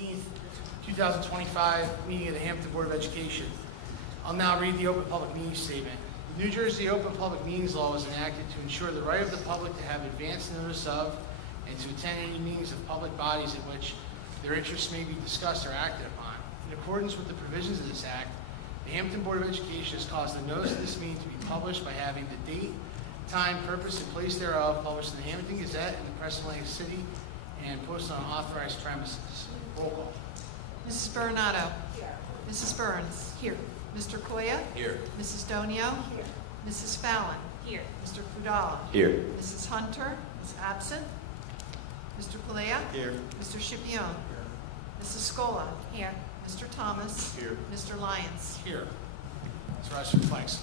15th, 2025 meeting of the Hammonton Board of Education. I'll now read the Open Public Meetings Statement. The New Jersey Open Public Meetings Law was enacted to ensure the right of the public to have advance notice of and to attend any meetings of public bodies in which their interests may be discussed or acted upon. In accordance with the provisions of this Act, the Hammonton Board of Education has caused the notice of this meeting to be published by having the date, time, purpose, and place thereof published in the Hammonton Gazette and the Press of Atlantic City and posted on authorized premises. Roll call. Mrs. Bernardo. Here. Mrs. Burns. Here. Mr. Koya. Here. Mrs. Donio. Here. Mrs. Fallon. Here. Mr. Fudala. Here. Mrs. Hunter is absent. Mr. Palea. Here. Mr. Scipione. Mrs. Scola. Here. Mr. Thomas. Here. Mr. Lyons. Here. Let's rise for the flags.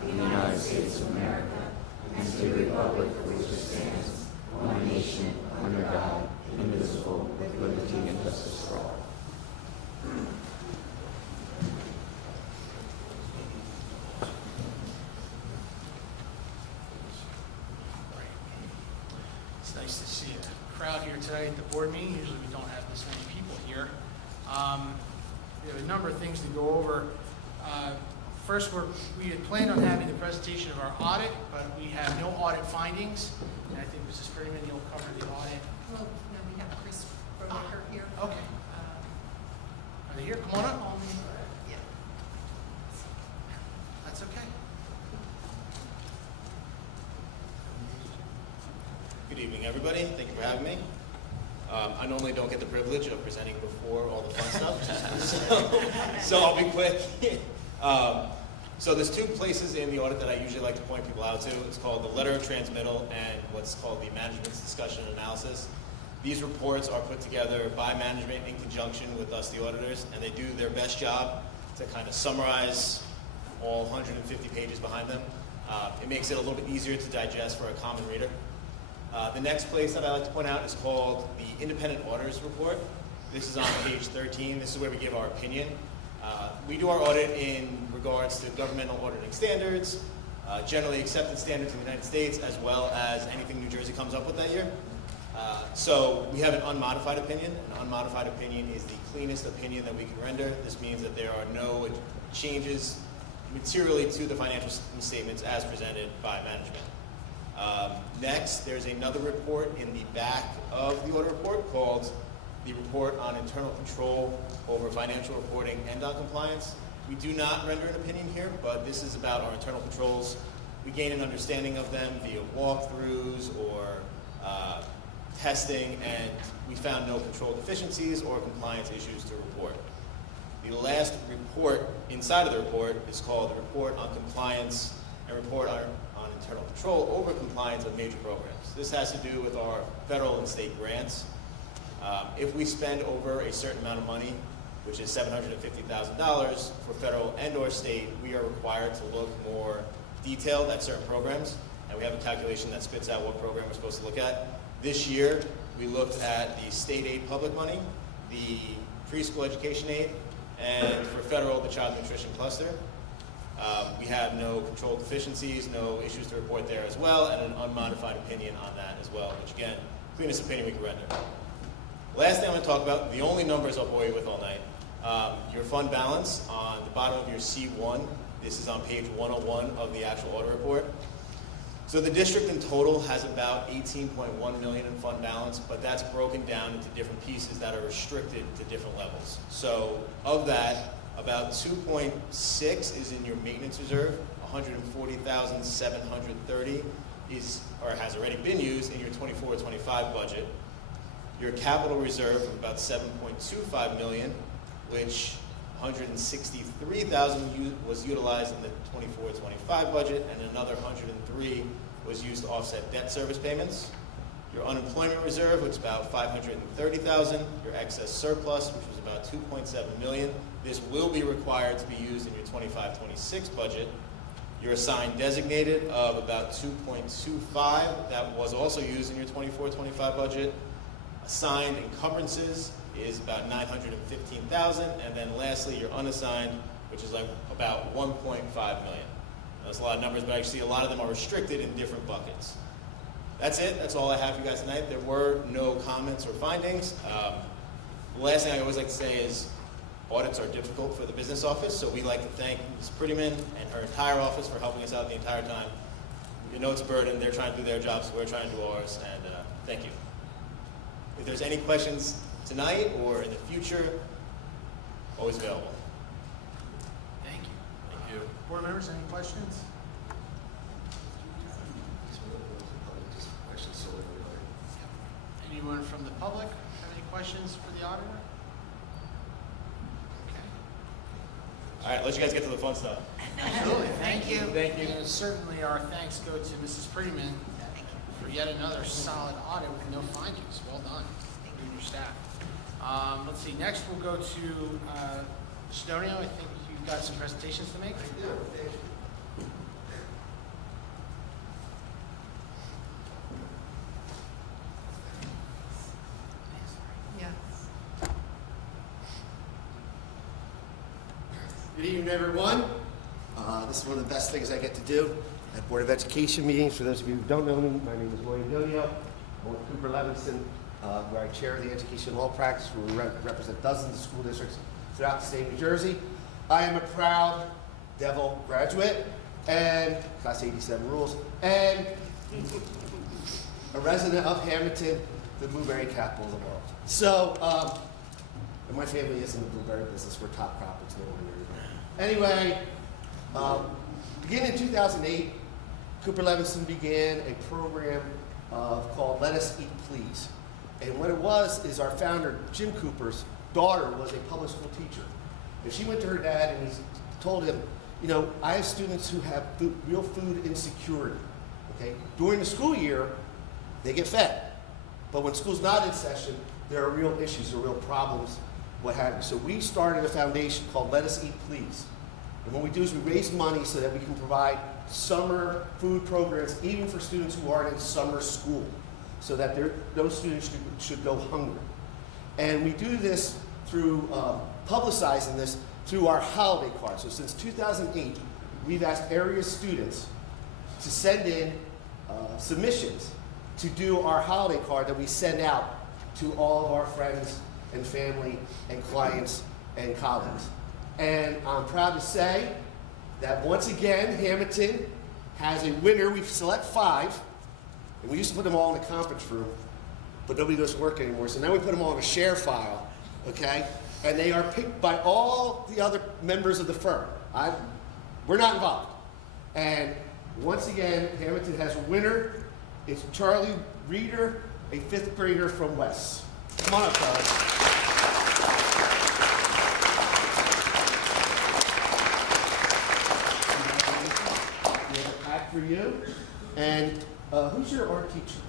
The United States of America and to the republic for which it stands, one nation, under God, indivisible, with liberty and justice for all. It's nice to see a crowd here tonight at the board meeting. Usually we don't have this many people here. We have a number of things to go over. First, we had planned on having the presentation of our audit, but we have no audit findings. And I think Mrs. Freeman, you'll cover the audit. Well, no, we have Chris Brodecker here. Okay. Are they here? Come on up. Yeah. That's okay. Good evening, everybody. Thank you for having me. I normally don't get the privilege of presenting before all the fun stuff, so I'll be quick. So there's two places in the audit that I usually like to point people out to. It's called the letter of transmittal and what's called the management's discussion and analysis. These reports are put together by management in conjunction with us, the auditors, and they do their best job to kind of summarize all 150 pages behind them. It makes it a little bit easier to digest for a common reader. The next place that I like to point out is called the Independent Auditors Report. This is on page 13. This is where we give our opinion. We do our audit in regards to governmental auditing standards, generally accepted standards in the United States, as well as anything New Jersey comes up with that year. So we have an unmodified opinion. An unmodified opinion is the cleanest opinion that we can render. This means that there are no changes materially to the financial statements as presented by management. Next, there's another report in the back of the audit report called the Report on Internal Control over Financial Reporting and on Compliance. We do not render an opinion here, but this is about our internal controls. We gain an understanding of them via walkthroughs or testing, and we found no control deficiencies or compliance issues to report. The last report inside of the report is called the Report on Compliance and Report on Internal Control over Compliance of Major Programs. This has to do with our federal and state grants. If we spend over a certain amount of money, which is $750,000 for federal and or state, we are required to look more detailed at certain programs, and we have a calculation that spits out what program we're supposed to look at. This year, we looked at the state aid public money, the preschool education aid, and for federal, the child nutrition cluster. We have no control deficiencies, no issues to report there as well, and an unmodified opinion on that as well, which again, cleanest opinion we can render. Last thing I'm going to talk about, the only numbers I'll bore you with all night. Your fund balance on the bottom of your C1. This is on page 101 of the actual audit report. So the district in total has about $18.1 million in fund balance, but that's broken down into different pieces that are restricted to different levels. So of that, about 2.6 is in your maintenance reserve, 140,730 is or has already been used in your 24-25 budget. Your capital reserve of about $7.25 million, which 163,000 was utilized in the 24-25 budget, and another 103 was used to offset debt service payments. Your unemployment reserve, which is about 530,000. Your excess surplus, which was about 2.7 million. This will be required to be used in your 25-26 budget. Your assigned designated of about 2.25. That was also used in your 24-25 budget. Assigned encumbrances is about 915,000, and then lastly, your unassigned, which is like about 1.5 million. That's a lot of numbers, but actually a lot of them are restricted in different buckets. That's it. That's all I have for you guys tonight. There were no comments or findings. The last thing I always like to say is audits are difficult for the business office, so we like to thank Ms. Prettyman and her entire office for helping us out the entire time. You know it's a burden. They're trying to do their jobs, so we're trying to do ours, and thank you. If there's any questions tonight or in the future, always available. Thank you. Thank you. Board members, any questions? Anyone from the public have any questions for the auditor? Okay. All right, let you guys get to the fun stuff. Absolutely. Thank you. Thank you. And certainly our thanks go to Mrs. Prettyman for yet another solid audit with no findings. Well done, you and your staff. Let's see, next we'll go to Stonio. I think you've got some presentations to make. I do, thank you. Yes. Good evening, everyone. This is one of the best things I get to do at Board of Education meetings. For those of you who don't know me, my name is William Donio. I'm with Cooper Levinson, where I chair the education law practice, where we represent dozens of school districts throughout the state of New Jersey. I am a proud Devil graduate and Class 87 rules, and a resident of Hammonton, the blueberry capital of the world. So, and my family is in the blueberry business. We're top croppers. Anyway, beginning in 2008, Cooper Levinson began a program called Let Us Eat Please. And what it was is our founder, Jim Cooper's daughter, was a public school teacher. And she went to her dad and he told him, you know, I have students who have real food insecurity. Okay? During the school year, they get fed. But when school's not in session, there are real issues, there are real problems, what have you. So we started a foundation called Let Us Eat Please. And what we do is we raise money so that we can provide summer food programs, even for students who aren't in summer school, so that those students should go hungry. And we do this through publicizing this through our holiday cards. So since 2008, we've asked area students to send in submissions to do our holiday card that we send out to all of our friends and family and clients and colleagues. And I'm proud to say that once again, Hammonton has a winner. We select 5, and we used to put them all in the conference room, but nobody goes to work anymore. So now we put them all in a share file, okay? And they are picked by all the other members of the firm. We're not involved. And once again, Hammonton has a winner. It's Charlie Reeder, a 5th grader from West. Come on up, Charlie. We have a pack for you. And who's your art teacher?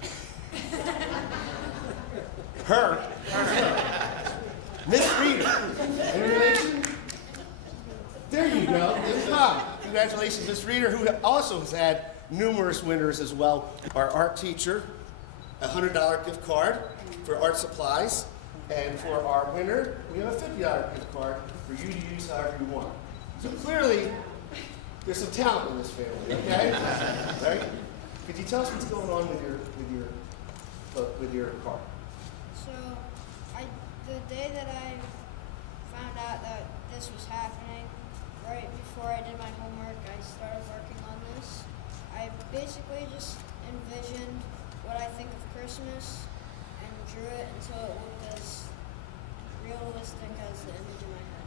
Her. Miss Reeder. Any relation? There you go. Hi. Congratulations, Miss Reeder, who also has had numerous winners as well. Our art teacher, a $100 gift card for art supplies. And for our winner, we have a $50 gift card for you to use however you want. So clearly, there's some talent in this family, okay? Right? Could you tell us what's going on with your car? So, the day that I found out that this was happening, right before I did my homework, I started working on this. I basically just envisioned what I think of Christmas and drew it until it looked as realistic as the image in my head.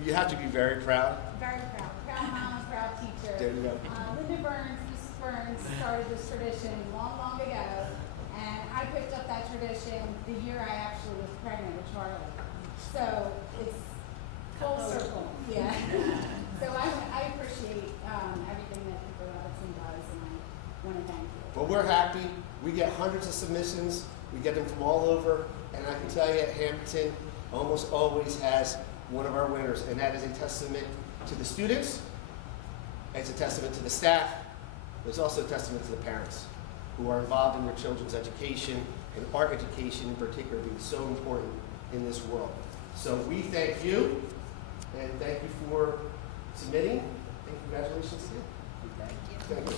You have to be very proud. Very proud. Proud mom, proud teacher. There you go. Linda Burns, Mrs. Burns, started this tradition long, long ago, and I picked up that tradition the year I actually was pregnant with Charlie. So it's full circle. Yeah. So I appreciate everything that Cooper Levinson does, and I want to thank you. Well, we're happy. We get hundreds of submissions. We get them from all over. And I can tell you, Hammonton almost always has one of our winners. And that is a testament to the students. It's a testament to the staff. But it's also a testament to the parents who are involved in their children's education, and art education in particular being so important in this world. So we thank you, and thank you for submitting, and congratulations again. Thank you.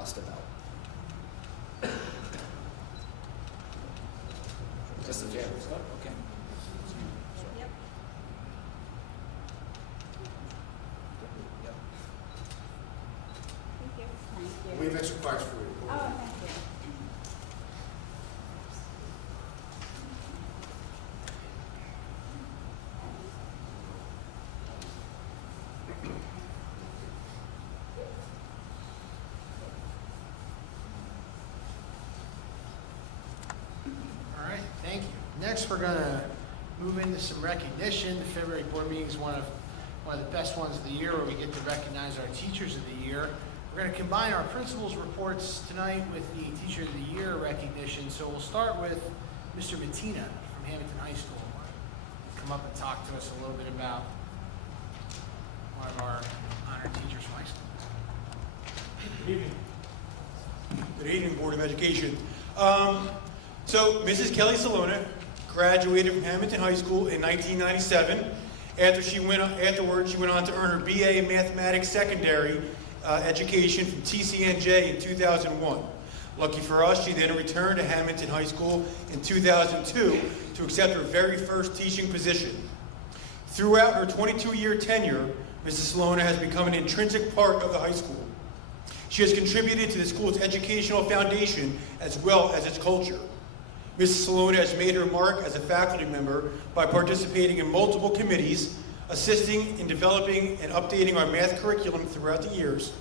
bust them out. Just the families. Okay. Thank you. We have extra cards for you. Oh, thank you. All right, thank you. Next, we're going to move into some recognition. The February board meeting is one of the best ones of the year where we get to recognize our teachers of the year. We're going to combine our principals' reports tonight with the Teacher of the Year recognition. So we'll start with Mr. Mattina from Hammonton High School. Come up and talk to us a little bit about one of our honored teachers from high school. Good evening. Good evening, Board of Education. So Mrs. Kelly Salona graduated from Hammonton High School in 1997. Afterwards, she went on to earn her BA in Mathematics Secondary Education from TCNJ in 2001. Lucky for us, she then returned to Hammonton High School in 2002 to accept her very first teaching position. Throughout her 22-year tenure, Mrs. Salona has become an intrinsic part of the high school. She has contributed to the school's educational foundation as well as its culture. Mrs. Salona has made her mark as a faculty member by participating in multiple committees, assisting in developing and updating our math curriculum throughout the years,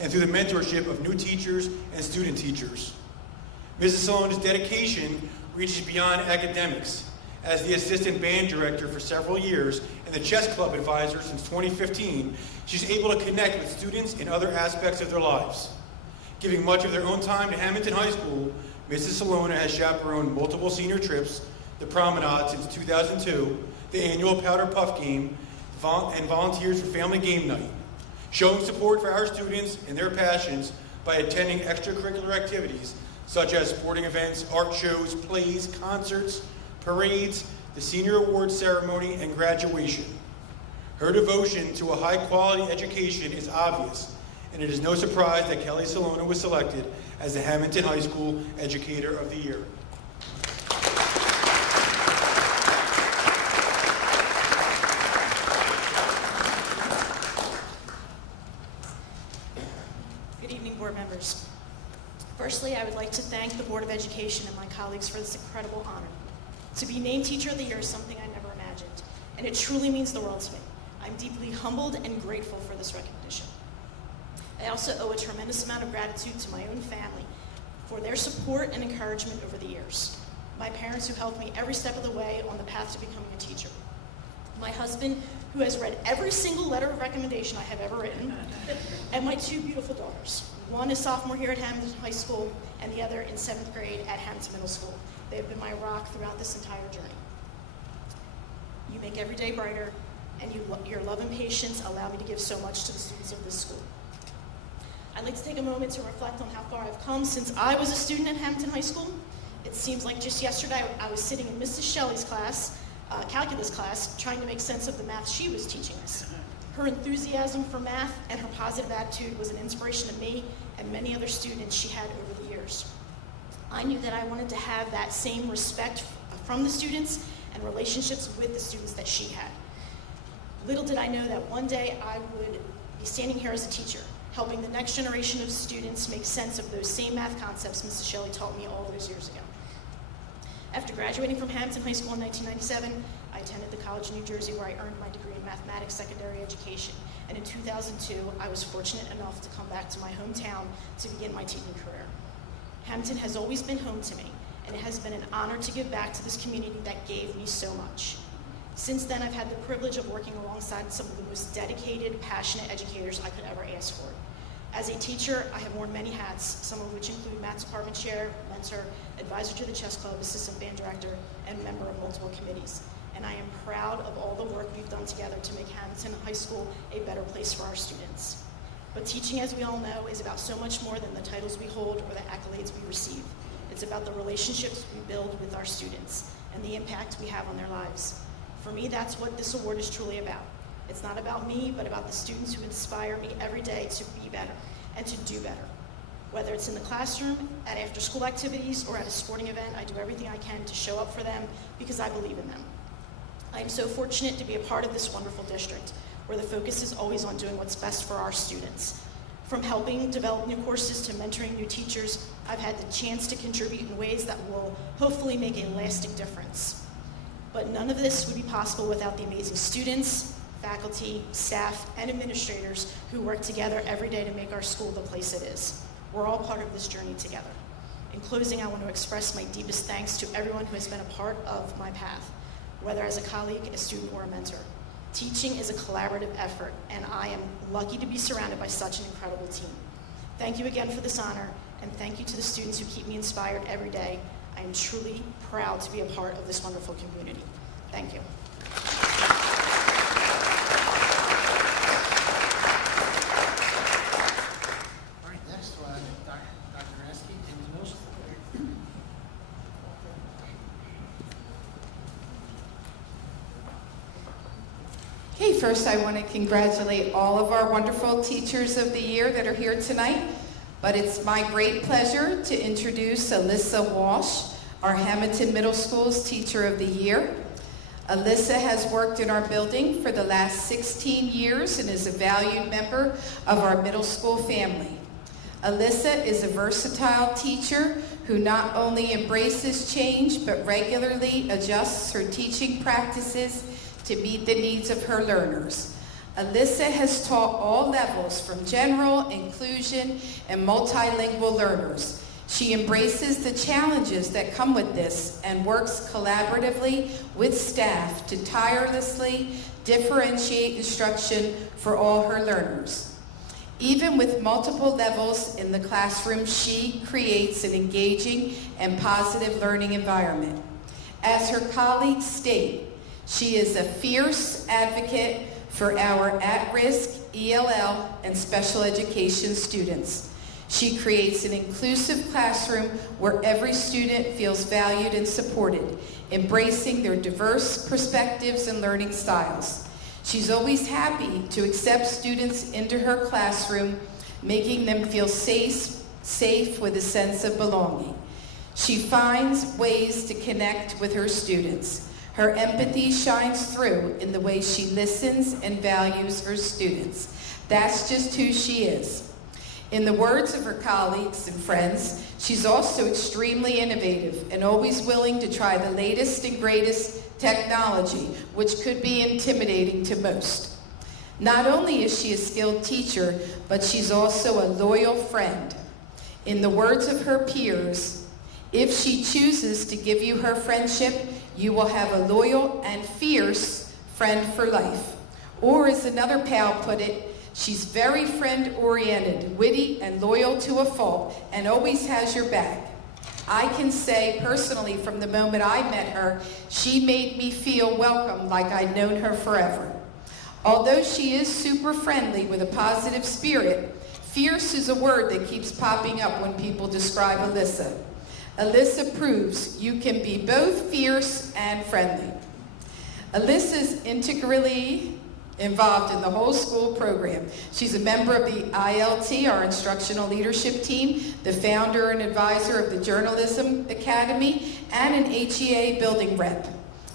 and through the mentorship of new teachers and student teachers. Mrs. Salona's dedication reaches beyond academics. As the assistant band director for several years and the chess club advisor since 2015, she's able to connect with students in other aspects of their lives. Giving much of their own time to Hammonton High School, Mrs. Salona has chaperoned multiple senior trips, the promenade since 2002, the annual Powder Puff Game, and volunteers for Family Game Night, showing support for our students and their passions by attending extracurricular activities such as sporting events, art shows, plays, concerts, parades, the senior awards ceremony, and graduation. Her devotion to a high-quality education is obvious, and it is no surprise that Kelly Salona was selected as the Hammonton High School Educator of the Year. Good evening, board members. Firstly, I would like to thank the Board of Education and my colleagues for this incredible honor. To be named Teacher of the Year is something I never imagined, and it truly means the world to me. I'm deeply humbled and grateful for this recognition. I also owe a tremendous amount of gratitude to my own family for their support and encouragement over the years. My parents who helped me every step of the way on the path to becoming a teacher. My husband who has read every single letter of recommendation I have ever written, and my two beautiful daughters. One is sophomore here at Hammonton High School, and the other in 7th grade at Hammonton Middle School. They have been my rock throughout this entire journey. You make every day brighter, and your love and patience allow me to give so much to the students of this school. I'd like to take a moment to reflect on how far I've come since I was a student at Hammonton High School. It seems like just yesterday I was sitting in Mrs. Shelley's class, calculus class, trying to make sense of the math she was teaching us. Her enthusiasm for math and her positive attitude was an inspiration to me and many other students she had over the years. I knew that I wanted to have that same respect from the students and relationships with the students that she had. Little did I know that one day I would be standing here as a teacher, helping the next generation of students make sense of those same math concepts Mrs. Shelley taught me all those years ago. After graduating from Hammonton High School in 1997, I attended the College of New Jersey where I earned my degree in Mathematics Secondary Education. And in 2002, I was fortunate enough to come back to my hometown to begin my teaching career. Hammonton has always been home to me, and it has been an honor to give back to this community that gave me so much. Since then, I've had the privilege of working alongside some of the most dedicated, passionate educators I could ever ask for. As a teacher, I have worn many hats, some of which include math department chair, mentor, advisor to the chess club, assistant band director, and member of multiple committees. And I am proud of all the work we've done together to make Hammonton High School a better place for our students. But teaching, as we all know, is about so much more than the titles we hold or the accolades we receive. It's about the relationships we build with our students and the impact we have on their lives. For me, that's what this award is truly about. It's not about me, but about the students who inspire me every day to be better and to do better. Whether it's in the classroom, at after-school activities, or at a sporting event, I do everything I can to show up for them because I believe in them. I am so fortunate to be a part of this wonderful district, where the focus is always on doing what's best for our students. From helping develop new courses to mentoring new teachers, I've had the chance to contribute in ways that will hopefully make a lasting difference. But none of this would be possible without the amazing students, faculty, staff, and administrators who work together every day to make our school the place it is. We're all part of this journey together. In closing, I want to express my deepest thanks to everyone who has been a part of my path, whether as a colleague, a student, or a mentor. Teaching is a collaborative effort, and I am lucky to be surrounded by such an incredible team. Thank you again for this honor, and thank you to the students who keep me inspired every day. I am truly proud to be a part of this wonderful community. Thank you. All right, next, Dr. Reski, Hammonton Middle School. Okay, first I want to congratulate all of our wonderful Teachers of the Year that are here tonight. But it's my great pleasure to introduce Alyssa Walsh, our Hammonton Middle School's Teacher of the Year. Alyssa has worked in our building for the last 16 years and is a valued member of our middle school family. Alyssa is a versatile teacher who not only embraces change but regularly adjusts her teaching practices to meet the needs of her learners. Alyssa has taught all levels from general, inclusion, and multilingual learners. She embraces the challenges that come with this and works collaboratively with staff to tirelessly differentiate instruction for all her learners. Even with multiple levels in the classroom, she creates an engaging and positive learning environment. As her colleagues state, she is a fierce advocate for our at-risk ELL and special education students. She creates an inclusive classroom where every student feels valued and supported, embracing their diverse perspectives and learning styles. She's always happy to accept students into her classroom, making them feel safe with a sense of belonging. She finds ways to connect with her students. Her empathy shines through in the way she listens and values her students. That's just who she is. In the words of her colleagues and friends, she's also extremely innovative and always willing to try the latest and greatest technology, which could be intimidating to most. Not only is she a skilled teacher, but she's also a loyal friend. In the words of her peers, if she chooses to give you her friendship, you will have a loyal and fierce friend for life. Or as another pal put it, she's very friend-oriented, witty, and loyal to a fault, and always has your back. I can say personally from the moment I met her, she made me feel welcome like I'd known her forever. Although she is super friendly with a positive spirit, fierce is a word that keeps popping up when people describe Alyssa. Alyssa proves you can be both fierce and friendly. Alyssa's integrally involved in the whole school program. She's a member of the ILT, our instructional leadership team, the founder and advisor of the Journalism Academy, and an HEA building rep.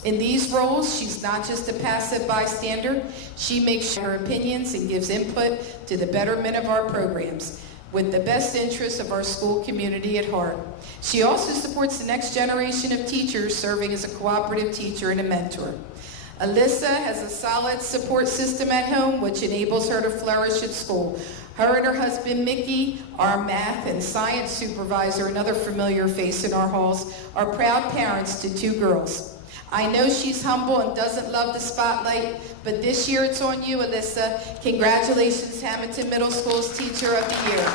In these roles, she's not just a passive bystander. She makes her opinions and gives input to the betterment of our programs, with the best interests of our school community at heart. She also supports the next generation of teachers, serving as a cooperative teacher and a mentor. Alyssa has a solid support system at home, which enables her to flourish at school. Her and her husband, Mickey, our math and science supervisor, another familiar face in our halls, are proud parents to 2 girls. I know she's humble and doesn't love the spotlight, but this year it's on you, Alyssa. Congratulations, Hammonton Middle School's Teacher of the Year.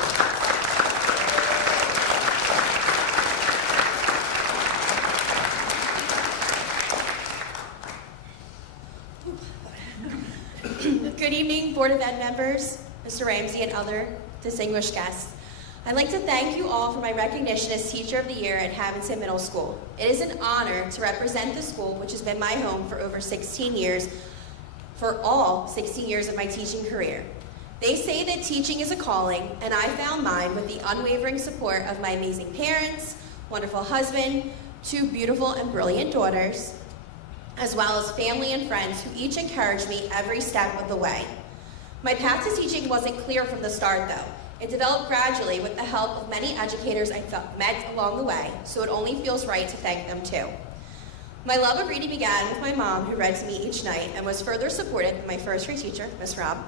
Good evening, Board of Ed members, Mr. Ramsey, and other distinguished guests. I'd like to thank you all for my recognition as Teacher of the Year at Hammonton Middle School. It is an honor to represent the school, which has been my home for over 16 years, for all 16 years of my teaching career. They say that teaching is a calling, and I found mine with the unwavering support of my amazing parents, wonderful husband, 2 beautiful and brilliant daughters, as well as family and friends who each encouraged me every step of the way. My path to teaching wasn't clear from the start, though. It developed gradually with the help of many educators I met along the way, so it only feels right to thank them too. My love of reading began with my mom, who read to me each night, and was further supported by my first-grade teacher, Miss Robb.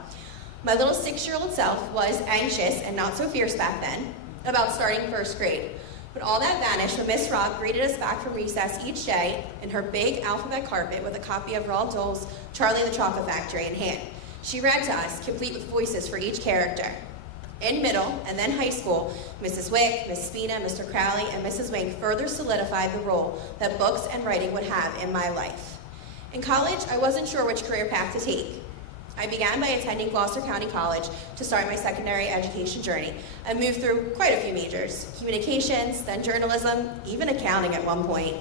My little 6-year-old self was anxious and not so fierce back then about starting first grade. But all that vanished when Miss Robb greeted us back from recess each day in her big alphabet carpet with a copy of Roald Dahl's Charlie and the Chocolate Factory in hand. She read to us, complete with voices for each character. In middle and then high school, Mrs. Wick, Miss Spina, Mr. Crowley, and Mrs. Wink further solidified the role that books and writing would have in my life. In college, I wasn't sure which career path to take. I began by attending Gloucester County College to start my secondary education journey and moved through quite a few majors: communications, then journalism, even accounting at one point.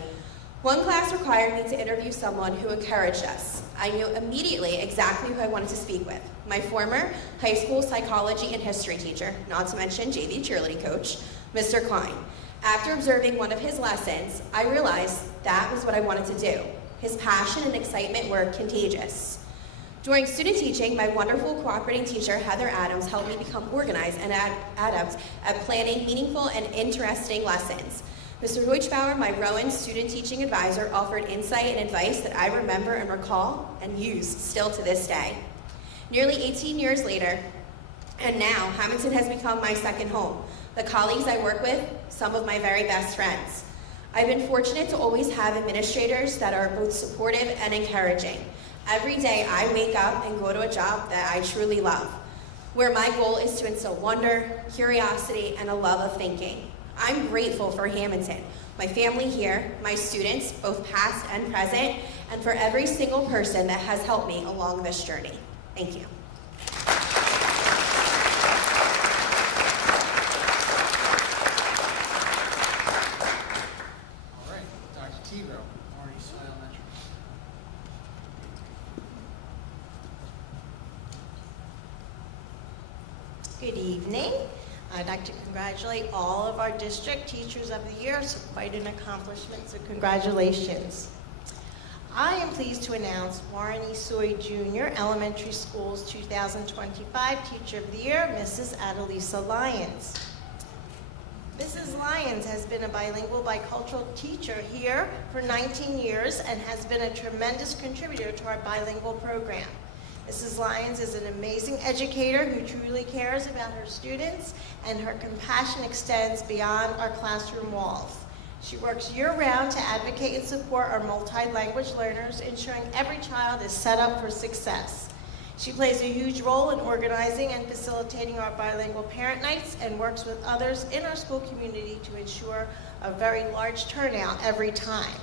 One class required me to interview someone who encouraged us. I knew immediately exactly who I wanted to speak with: my former high school psychology and history teacher, not to mention JV cheerleading coach, Mr. Klein. After observing one of his lessons, I realized that was what I wanted to do. His passion and excitement were contagious. During student teaching, my wonderful cooperating teacher, Heather Adams, helped me become organized and adept at planning meaningful and interesting lessons. Mr. Deutschbauer, my Rowan student teaching advisor, offered insight and advice that I remember and recall and use still to this day. Nearly 18 years later, and now, Hammonton has become my second home. The colleagues I work with, some of my very best friends. I've been fortunate to always have administrators that are both supportive and encouraging. Every day I wake up and go to a job that I truly love, where my goal is to instill wonder, curiosity, and a love of thinking. I'm grateful for Hammonton, my family here, my students, both past and present, and for every single person that has helped me along this journey. Thank you. All right, Dr. Tebow, Marty Soy Elementary. Good evening. I'd like to congratulate all of our district teachers of the year. It's quite an accomplishment, so congratulations. I am pleased to announce Warren E. Soy Jr. Elementary School's 2025 Teacher of the Year, Mrs. Adelisa Lyons. Mrs. Lyons has been a bilingual bicultural teacher here for 19 years and has been a tremendous contributor to our bilingual program. Mrs. Lyons is an amazing educator who truly cares about her students, and her compassion extends beyond our classroom walls. She works year-round to advocate and support our multi-language learners, ensuring every child is set up for success. She plays a huge role in organizing and facilitating our bilingual parent nights and works with others in our school community to ensure a very large turnout every time.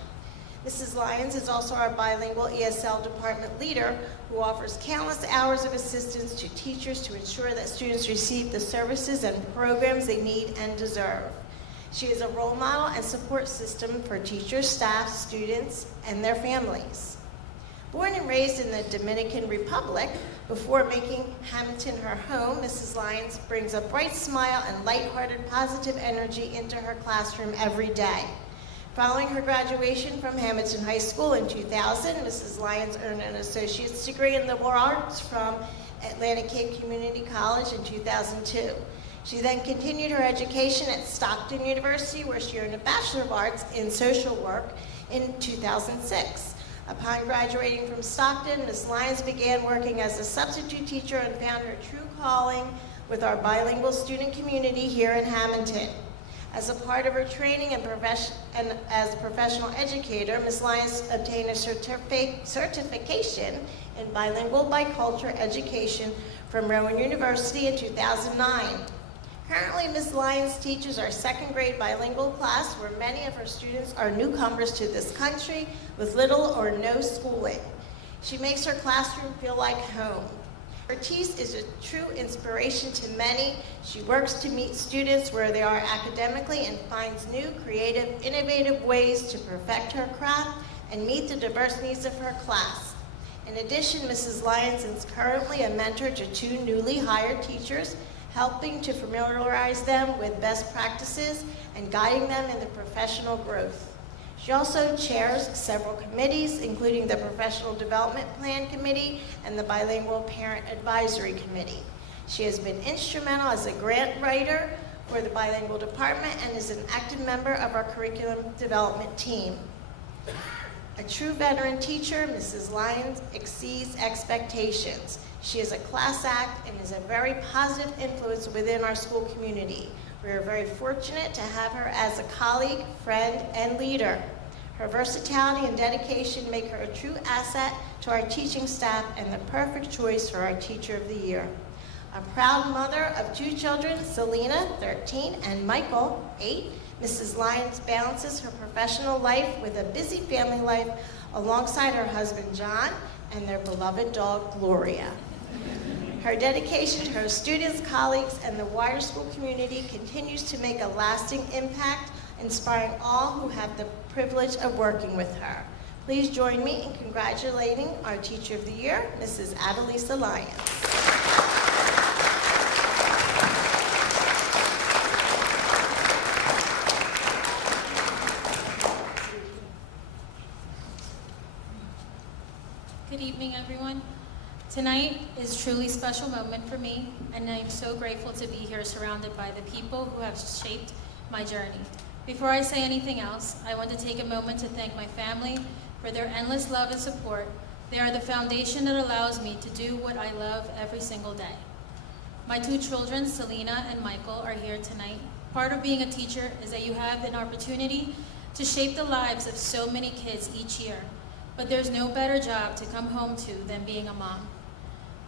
Mrs. Lyons is also our bilingual ESL department leader, who offers countless hours of assistance to teachers to ensure that students receive the services and programs they need and deserve. She is a role model and support system for teachers, staff, students, and their families. Born and raised in the Dominican Republic, before making Hammonton her home, Mrs. Lyons brings a bright smile and lighthearted, positive energy into her classroom every day. Following her graduation from Hammonton High School in 2000, Mrs. Lyons earned an associate's degree in liberal arts from Atlantic Cape Community College in 2002. She then continued her education at Stockton University, where she earned a Bachelor of Arts in Social Work in 2006. Upon graduating from Stockton, Ms. Lyons began working as a substitute teacher and found her true calling with our bilingual student community here in Hammonton. As a part of her training and as a professional educator, Ms. Lyons obtained a certification in bilingual bicultural education from Rowan University in 2009. Currently, Ms. Lyons teaches our second grade bilingual class, where many of her students are newcomers to this country with little or no schooling. She makes her classroom feel like home. Her expertise is a true inspiration to many. She works to meet students where they are academically and finds new, creative, innovative ways to perfect her craft and meet the diverse needs of her class. In addition, Mrs. Lyons is currently a mentor to 2 newly hired teachers, helping to familiarize them with best practices and guiding them in their professional growth. She also chairs several committees, including the Professional Development Plan Committee and the Bilingual Parent Advisory Committee. She has been instrumental as a grant writer for the bilingual department and is an active member of our curriculum development team. A true veteran teacher, Mrs. Lyons exceeds expectations. She is a class act and is a very positive influence within our school community. We are very fortunate to have her as a colleague, friend, and leader. Her versatility and dedication make her a true asset to our teaching staff and the perfect choice for our Teacher of the Year. A proud mother of 2 children, Selena, 13, and Michael, 8, Mrs. Lyons balances her professional life with a busy family life alongside her husband, John, and their beloved dog, Gloria. Her dedication to her students, colleagues, and the wider school community continues to make a lasting impact, inspiring all who have the privilege of working with her. Please join me in congratulating our Teacher of the Year, Mrs. Adelisa Lyons. Good evening, everyone. Tonight is truly a special moment for me, and I'm so grateful to be here surrounded by the people who have shaped my journey. Before I say anything else, I want to take a moment to thank my family for their endless love and support. They are the foundation that allows me to do what I love every single day. My 2 children, Selena and Michael, are here tonight. Part of being a teacher is that you have an opportunity to shape the lives of so many kids each year. But there's no better job to come home to than being a mom.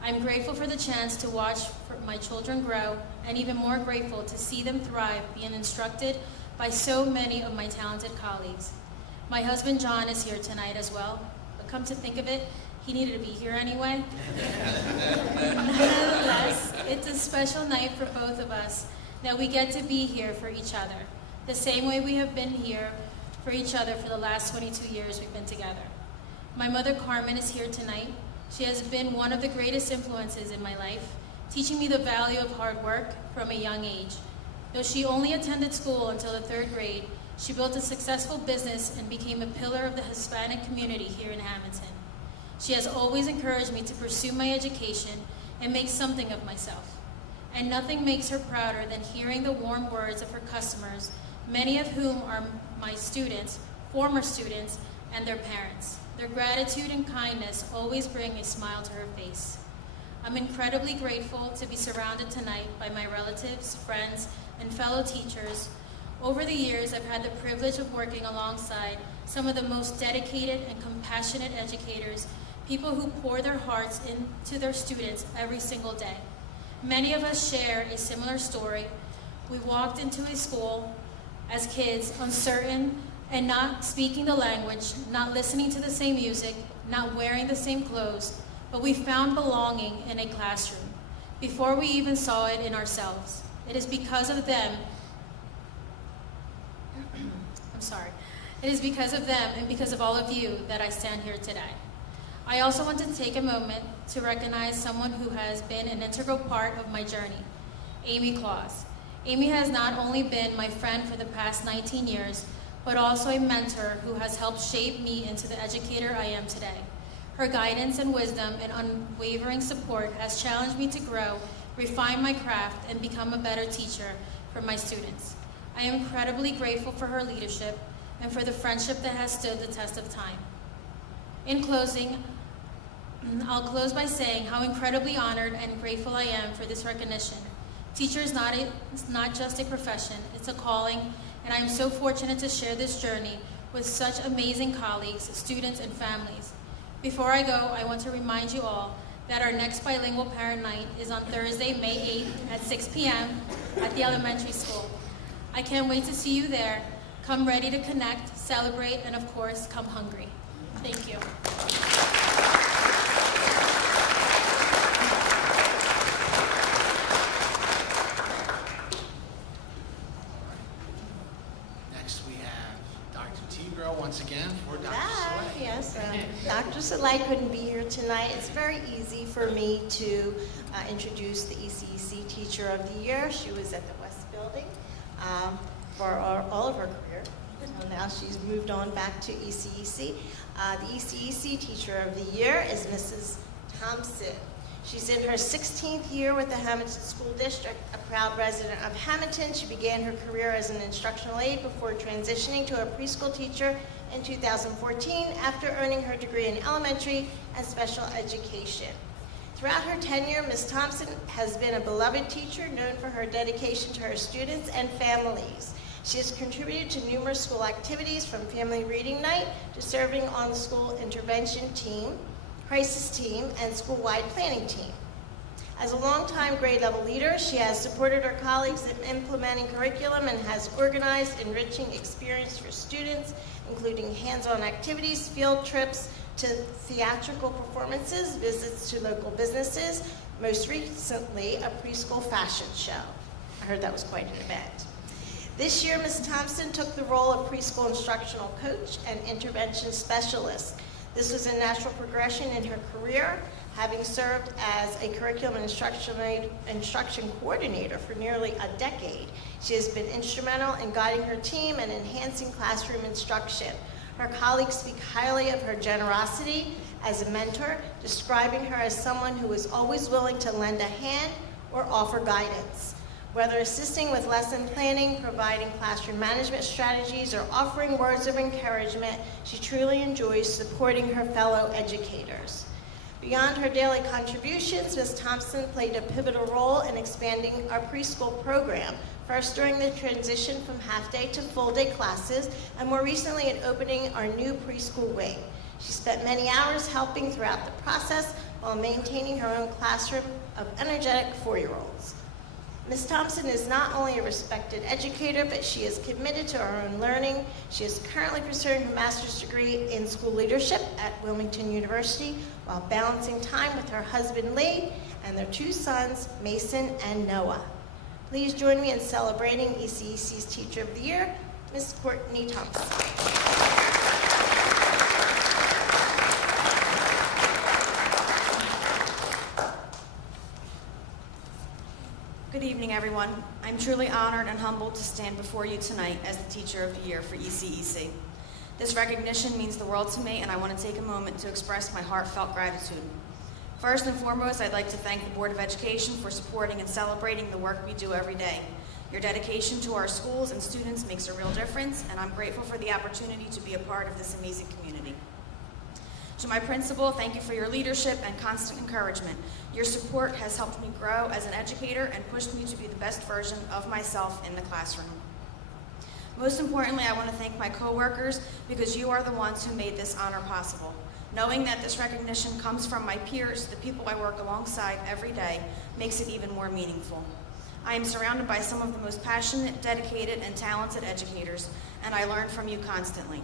I'm grateful for the chance to watch my children grow, and even more grateful to see them thrive, being instructed by so many of my talented colleagues. My husband John is here tonight as well, but come to think of it, he needed to be here anyway. Nonetheless, it's a special night for both of us that we get to be here for each other, the same way we have been here for each other for the last 22 years we've been together. My mother Carmen is here tonight. She has been one of the greatest influences in my life, teaching me the value of hard work from a young age. Though she only attended school until the 3rd grade, she built a successful business and became a pillar of the Hispanic community here in Hammonton. She has always encouraged me to pursue my education and make something of myself. And nothing makes her prouder than hearing the warm words of her customers, many of whom are my students, former students, and their parents. Their gratitude and kindness always bring a smile to her face. I'm incredibly grateful to be surrounded tonight by my relatives, friends, and fellow teachers. Over the years, I've had the privilege of working alongside some of the most dedicated and compassionate educators, people who pour their hearts into their students every single day. Many of us share a similar story. We walked into a school as kids, uncertain and not speaking the language, not listening to the same music, not wearing the same clothes, but we found belonging in a classroom before we even saw it in ourselves. It is because of them, It is because of them and because of all of you that I stand here today. I also want to take a moment to recognize someone who has been an integral part of my journey, Amy Claus. Amy has not only been my friend for the past 19 years, but also a mentor who has helped shape me into the educator I am today. Her guidance and wisdom and unwavering support has challenged me to grow, refine my craft, and become a better teacher for my students. I am incredibly grateful for her leadership and for the friendship that has stood the test of time. In closing, I'll close by saying how incredibly honored and grateful I am for this recognition. Teacher is not just a profession, it's a calling, and I am so fortunate to share this journey with such amazing colleagues, students, and families. Before I go, I want to remind you all that our next bilingual parent night is on Thursday, May 8th at 6 p.m. at the elementary school. I can't wait to see you there. Come ready to connect, celebrate, and of course, come hungry. Thank you. Next we have Dr. Tigro once again for Dr. Ah, Slay. yes, Dr. Salai couldn't be here here tonight. It's very easy for me to introduce the ECEC Teacher of the Year. She was at the West Building for all of her career. So now she's moved on back to ECEC. The ECEC Teacher of the Year is Mrs. Thompson. She's in her 16th year with the Hammonton School District, a proud resident of Hammonton. She began her career as an instructional aide before transitioning to a preschool teacher in 2014 after earning her degree in elementary and special education. Throughout her tenure, Ms. Thompson has been a beloved teacher known for her dedication to her students and families. She has contributed to numerous school activities from family reading night to serving on the school intervention team, crisis team, and school-wide planning team. As a longtime grade level leader, she has supported her colleagues in implementing curriculum and has organized enriching experience for students, including hands-on activities, field trips to theatrical performances, visits to local businesses, most recently a preschool fashion show. I heard that was quite an event. This year, Ms. Thompson took the role of preschool instructional coach and intervention specialist. This was a natural progression in her career, having served as a curriculum and instruction coordinator for nearly a decade. She has been instrumental in guiding her team and enhancing classroom instruction. Her colleagues speak highly of her generosity as a mentor, describing her as someone who is always willing to lend a hand or offer guidance. Whether assisting with lesson planning, providing classroom management strategies, or offering words of encouragement, she truly enjoys supporting her fellow educators. Beyond her daily contributions, Ms. Thompson played a pivotal role in expanding our preschool program, first during the transition from half-day to full-day classes, and more recently in opening our new preschool wing. She spent many hours helping throughout the process while maintaining her own classroom of energetic 4-year-olds. Ms. Thompson is not only a respected educator, but she is committed to her own learning. She is currently pursuing her master's degree in school leadership at Wilmington University while balancing time with her husband Lee and their 2 sons, Mason and Noah. Please join me in celebrating ECEC's Teacher of the Year, Ms. Courtney Thompson. Good evening, everyone. I'm truly honored and humbled to stand before you tonight as the Teacher of the Year for ECEC. This recognition means the world to me, and I want to take a moment to express my heartfelt gratitude. First and foremost, I'd like to thank the Board of Education for supporting and celebrating the work we do every day. Your dedication to our schools and students makes a real difference, and I'm grateful for the opportunity to be a part of this amazing community. To my principal, thank you for your leadership and constant encouragement. Your support has helped me grow as an educator and pushed me to be the best version of myself in the classroom. Most importantly, I want to thank my coworkers because you are the ones who made this honor possible. Knowing that this recognition comes from my peers, the people I work alongside every day, makes it even more meaningful. I am surrounded by some of the most passionate, dedicated, and talented educators, and I learn from you constantly.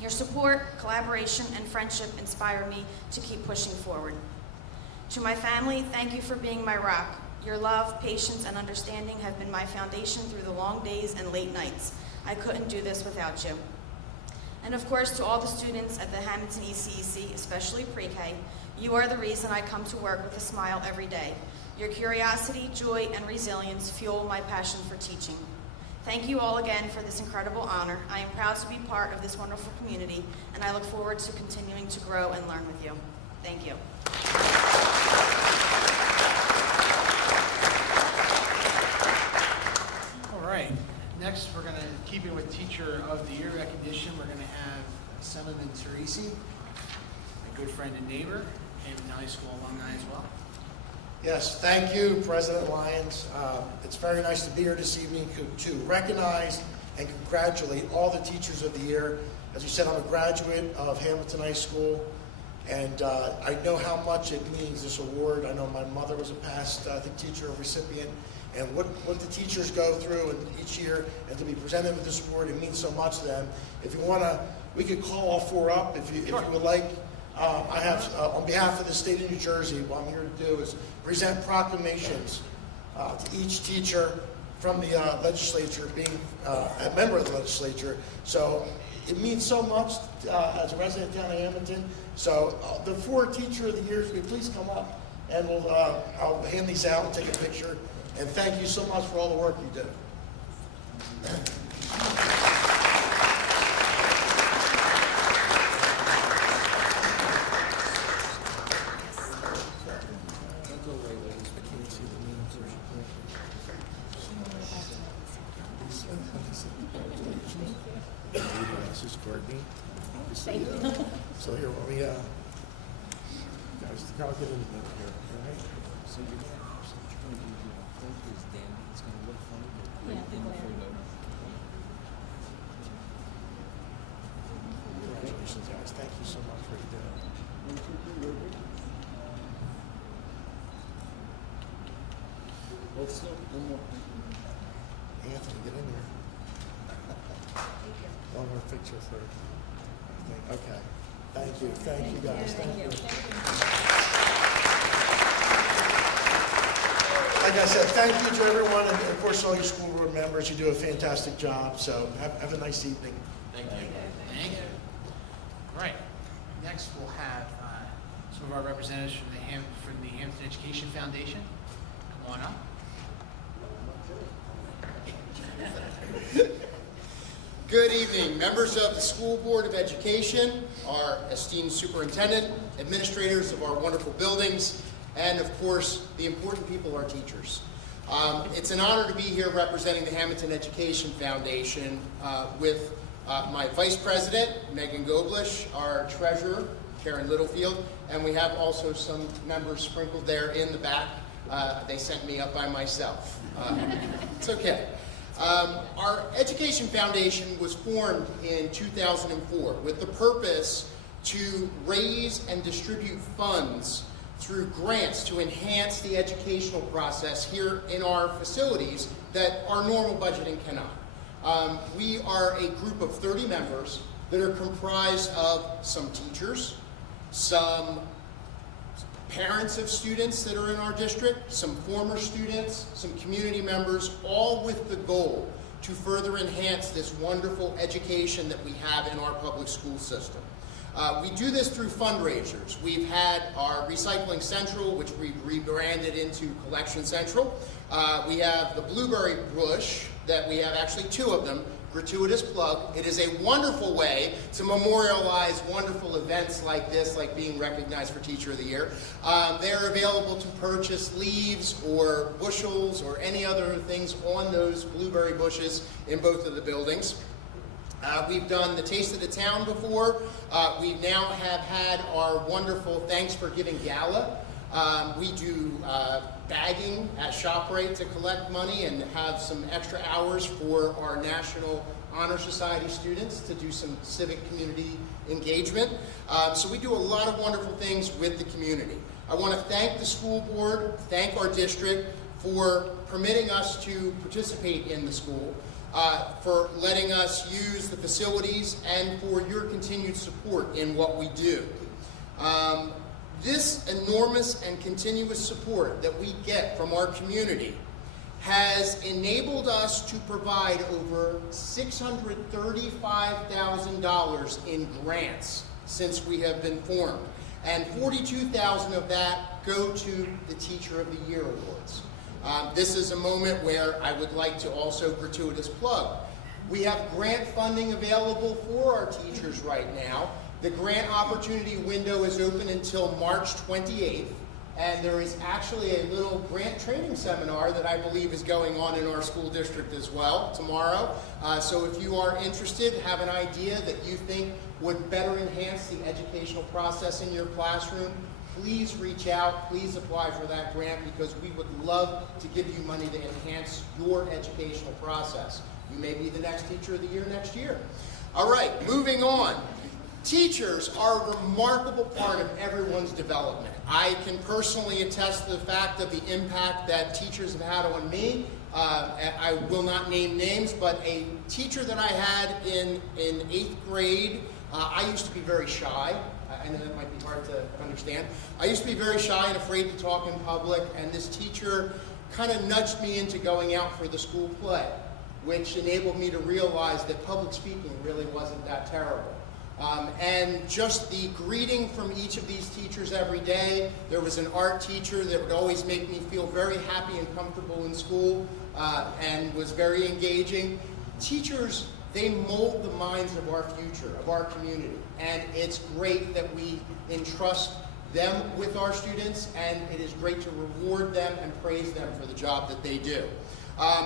Your support, collaboration, and friendship inspire me to keep pushing forward. To my family, thank you for being my rock. Your love, patience, and understanding have been my foundation through the long days and late nights. I couldn't do this without you. And of course, to all the students at the Hammonton ECEC, especially pre-K, you are the reason I come to work with a smile every day. Your curiosity, joy, and resilience fuel my passion for teaching. Thank you all again for this incredible honor. I am proud to be part of this wonderful community, and I look forward to continuing to grow and learn with you. Thank you. All right, next we're going to keep it with Teacher of the Year recognition. We're going to have Senator Teresi, my good friend and neighbor, Hammonton High School alumni as well. Yes, thank you, President Lyons. It's very nice to be here this evening to recognize and congratulate all the Teachers of the Year. As you said, I'm a graduate of Hammonton High School, and I know how much it means, this award. I know my mother was a past teacher or recipient, and what the teachers go through each year, and to be presented with this award, it means so much to them. If you want to, we could call all 4 up if you would like. I have, on behalf of the state of New Jersey, what I'm here to do is present proclamations to each teacher from the legislature, being a member of the legislature. So it means so much as a resident of town of Hammonton. So the 4 Teacher of the Years, will you please come up and I'll hand these out and take a picture. And thank you so much for all the work you do. This is Courtney. Thank you. So here, when we, guys, I'll get in the middle here, all right? Congratulations, guys. Thank you so much for what you did. Anthony, get in there. One more picture for okay. Thank you guys. Thank you. Like I said, thank you to everyone, and of course all your school board members. You do a fantastic job. So have a nice evening. Thank you. Thank you. All right. Next, we'll have some of our representatives from the Hammonton Education Foundation. Come on up. Good evening, members of the School Board of Education, our esteemed superintendent, administrators of our wonderful buildings, and of course, the important people, our teachers. It's an honor to be here representing the Hammonton Education Foundation with my Vice President, Megan Goblish, our Treasurer, Karen Littlefield, and we have also some members sprinkled there in the back. They sent me up by myself. It's okay. Our Education Foundation was formed in 2004 with the purpose to raise and distribute funds through grants to enhance the educational process here in our facilities that our normal budgeting cannot. We are a group of 30 members that are comprised of some teachers, some parents of students that are in our district, some former students, some community members, all with the goal to further enhance this wonderful education that we have in our public school system. We do this through fundraisers. We've had our Recycling Central, which we've rebranded into Collection Central. We have the Blueberry Bush, that we have actually 2 of them, gratuitous plug. It is a wonderful way to memorialize wonderful events like this, like being recognized for Teacher of the Year. They're available to purchase leaves or bushels or any other things on those blueberry bushes in both of the buildings. We've done the Taste of the Town before. We now have had our wonderful Thanks for Giving Gala. We do bagging at ShopRite to collect money and have some extra hours for our National Honor Society students to do some civic community engagement. So we do a lot of wonderful things with the community. I want to thank the school board, thank our district for permitting us to participate in the school, for letting us use the facilities, and for your continued support in what we do. This enormous and continuous support that we get from our community has enabled us to provide over $635,000 in grants since we have been formed, and $42,000 of that go to the Teacher of the Year Awards. This is a moment where I would like to also gratuitous plug. We have grant funding available for our teachers right now. The grant opportunity window is open until March 28th, and there is actually a little grant training seminar that I believe is going on in our school district as well tomorrow. So if you are interested, have an idea that you think would better enhance the educational process in your classroom, please reach out, please apply for that grant, because we would love to give you money to enhance your educational process. You may be the next Teacher of the Year next year. All right, moving on. Teachers are a remarkable part of everyone's development. I can personally attest to the fact of the impact that teachers have had on me. I will not name names, but a teacher that I had in 8th grade, I used to be very shy. I know that might be hard to understand. I used to be very shy and afraid to talk in public, and this teacher kind of nudged me into going out for the school play, which enabled me to realize that public speaking really wasn't that terrible. And just the greeting from each of these teachers every day. There was an art teacher that would always make me feel very happy and comfortable in school, and was very engaging. Teachers, they mold the minds of our future, of our community, and it's great that we entrust them with our students, and it is great to reward them and praise them for the job that they do.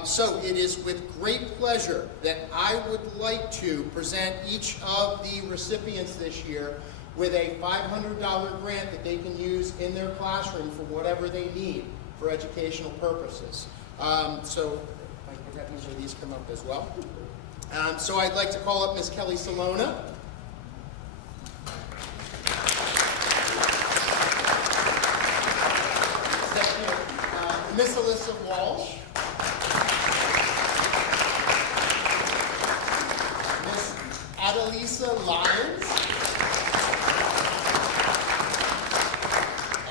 So it is with great pleasure that I would like to present each of the recipients this year with a $500 grant that they can use in their classroom for whatever they need for educational purposes. So if I can have each of these come up as well. So I'd like to call up Ms. Kelly Salona. Miss Alyssa Walsh. Miss Adelisa Lyons.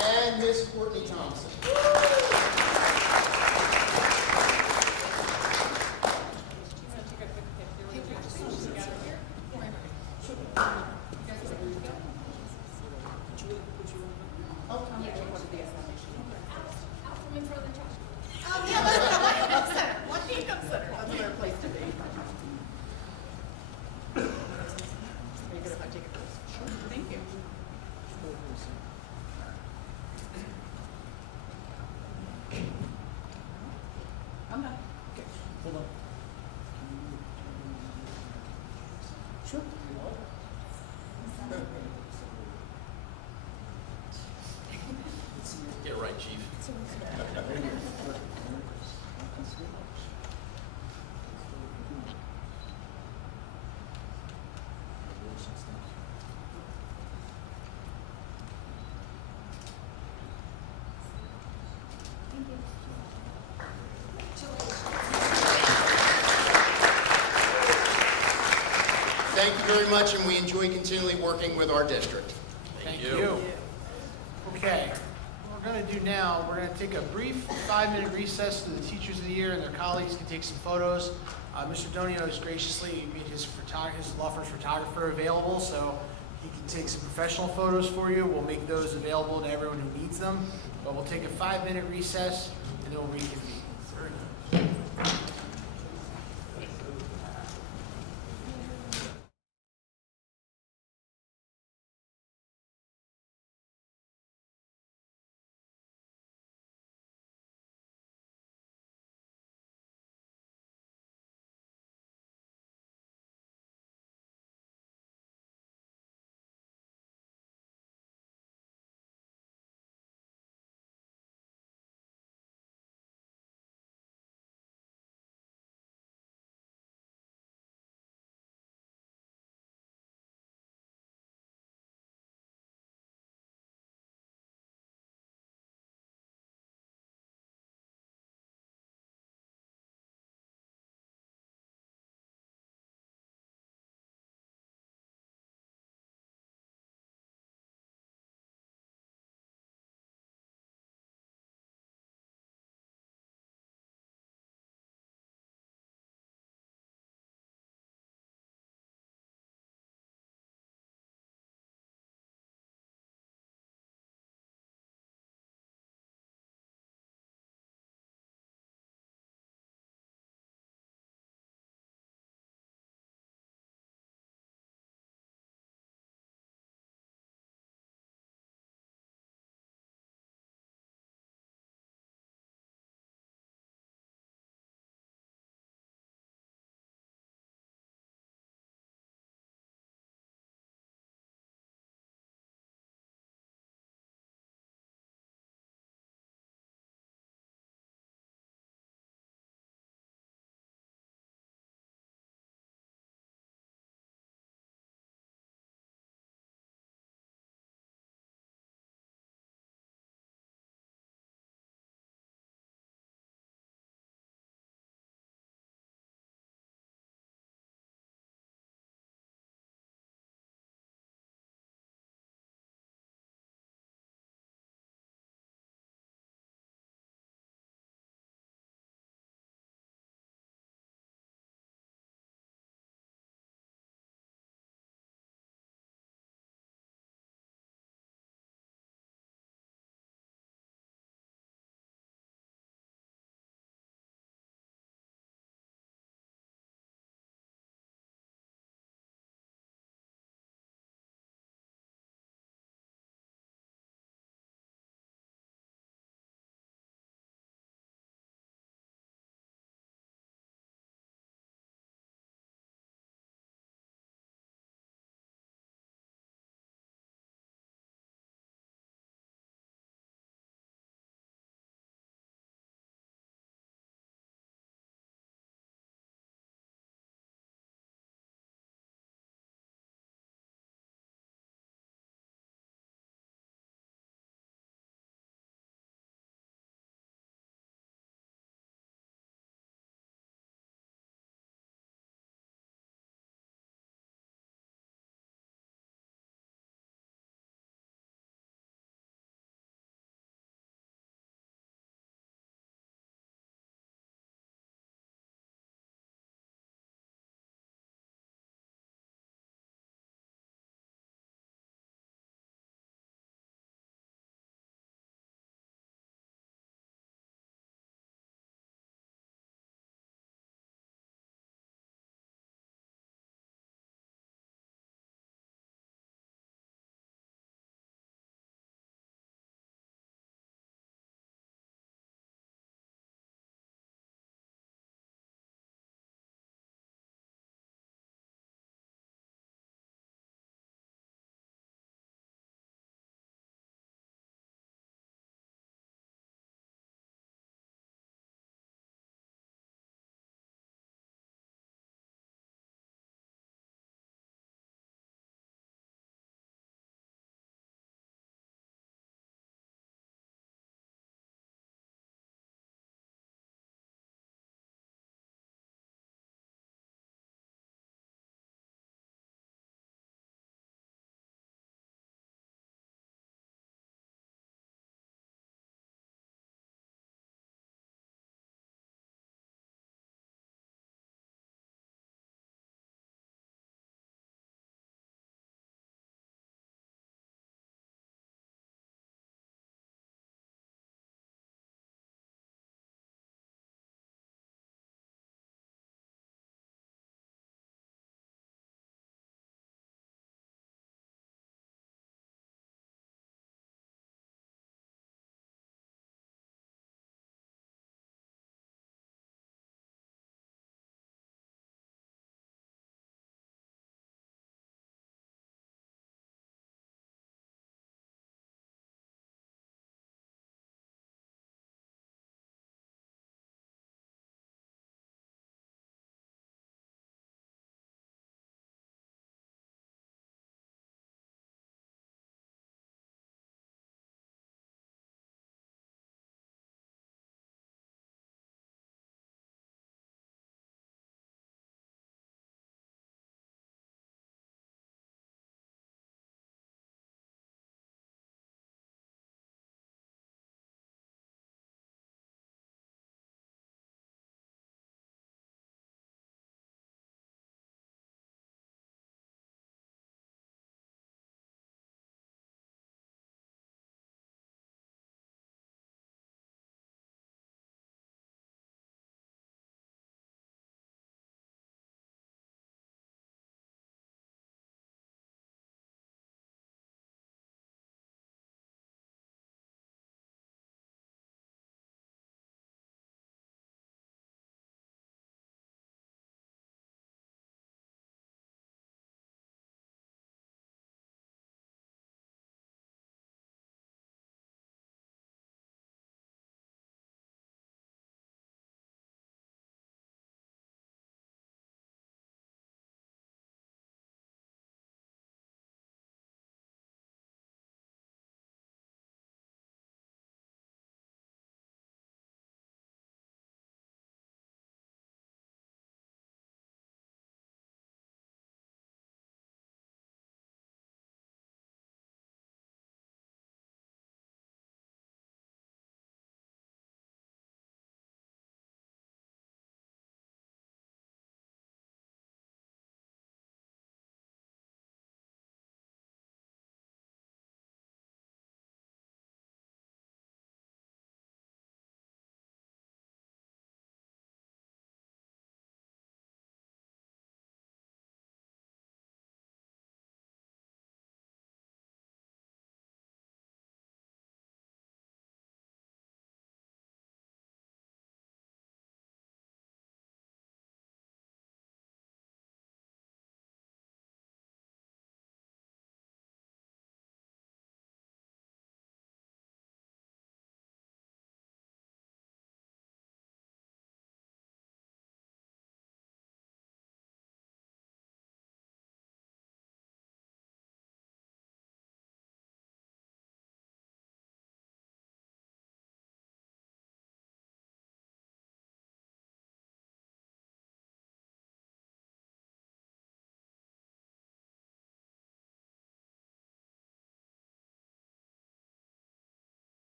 And Miss Courtney Thompson. Get right, Chief. Thank you very much, and we enjoy continually working with our district. Thank you. Okay, what we're going to do now, we're going to take a brief 5-minute recess so the teachers of the year and their colleagues can take some photos. Mr. Donio has graciously made his law firm's photographer available, so he can take some professional photos for you. We'll make those available to everyone who needs them, but we'll take a 5-minute recess and then we'll reconvene.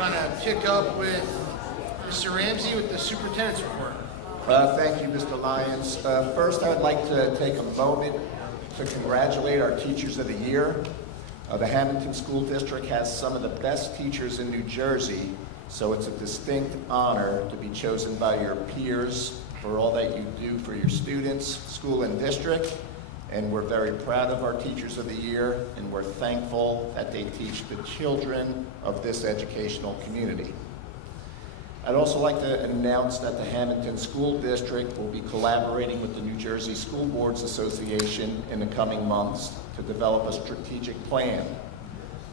gonna pick up with Mr. Ramsey with the superintendent's report. Thank you, Mr. Lyons. First, I'd like to take a moment to congratulate our Teachers of the Year. The Hammonton School District has some of the best teachers in New Jersey, so it's a distinct honor to be chosen by your peers for all that you do for your students, school, and district. And we're very proud of our Teachers of the Year, and we're thankful that they teach the children of this educational community. I'd also like to announce that the Hammonton School District will be collaborating with the New Jersey School Boards Association in the coming months to develop a strategic plan.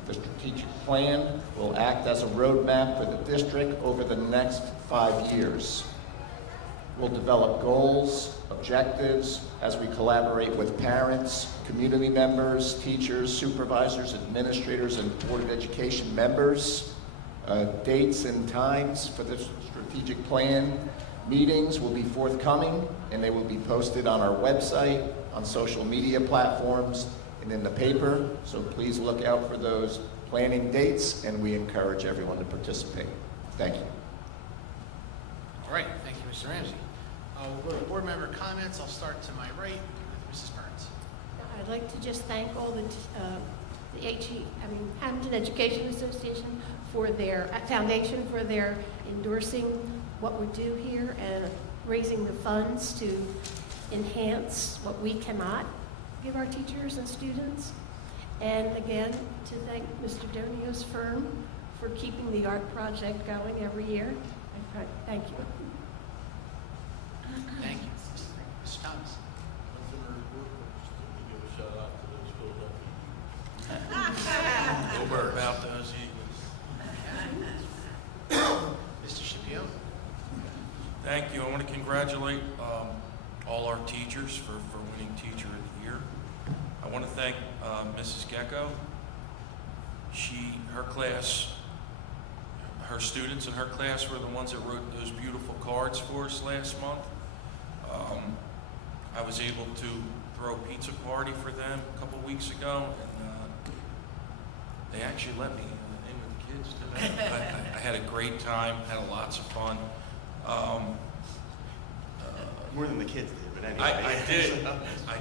The strategic plan will act as a roadmap for the district over the next 5 years. We'll develop goals, objectives, as we collaborate with parents, community members, teachers, supervisors, administrators, and Board of Education members. Dates and times for the strategic plan meetings will be forthcoming, and they will be posted on our website, on social media platforms, and in the paper. So please look out for those planning dates, and we encourage everyone to participate. Thank you. All right, thank you, Mr. Ramsey. We'll go to board member comments. I'll start to my right with Mrs. Burns. I'd like to just thank all the Hammonton Education Association for their foundation for their endorsing what we do here and raising the funds to enhance what we cannot give our teachers and students. And again, to thank Mr. Donio's firm for keeping the art project going every year. Thank you. Thank you. Mr. Thomas. Over about those Eagles. Mr. Shapiro. Thank you. I want to congratulate all our teachers for winning Teacher of the Year. I want to thank Mrs. Gecko. Her class, her students in her class were the ones that wrote those beautiful cards for us last month. I was able to throw a pizza party for them a couple weeks ago, and they actually let me in with the kids today. I had a great time, had lots of fun. More than the kids did, but anyway. I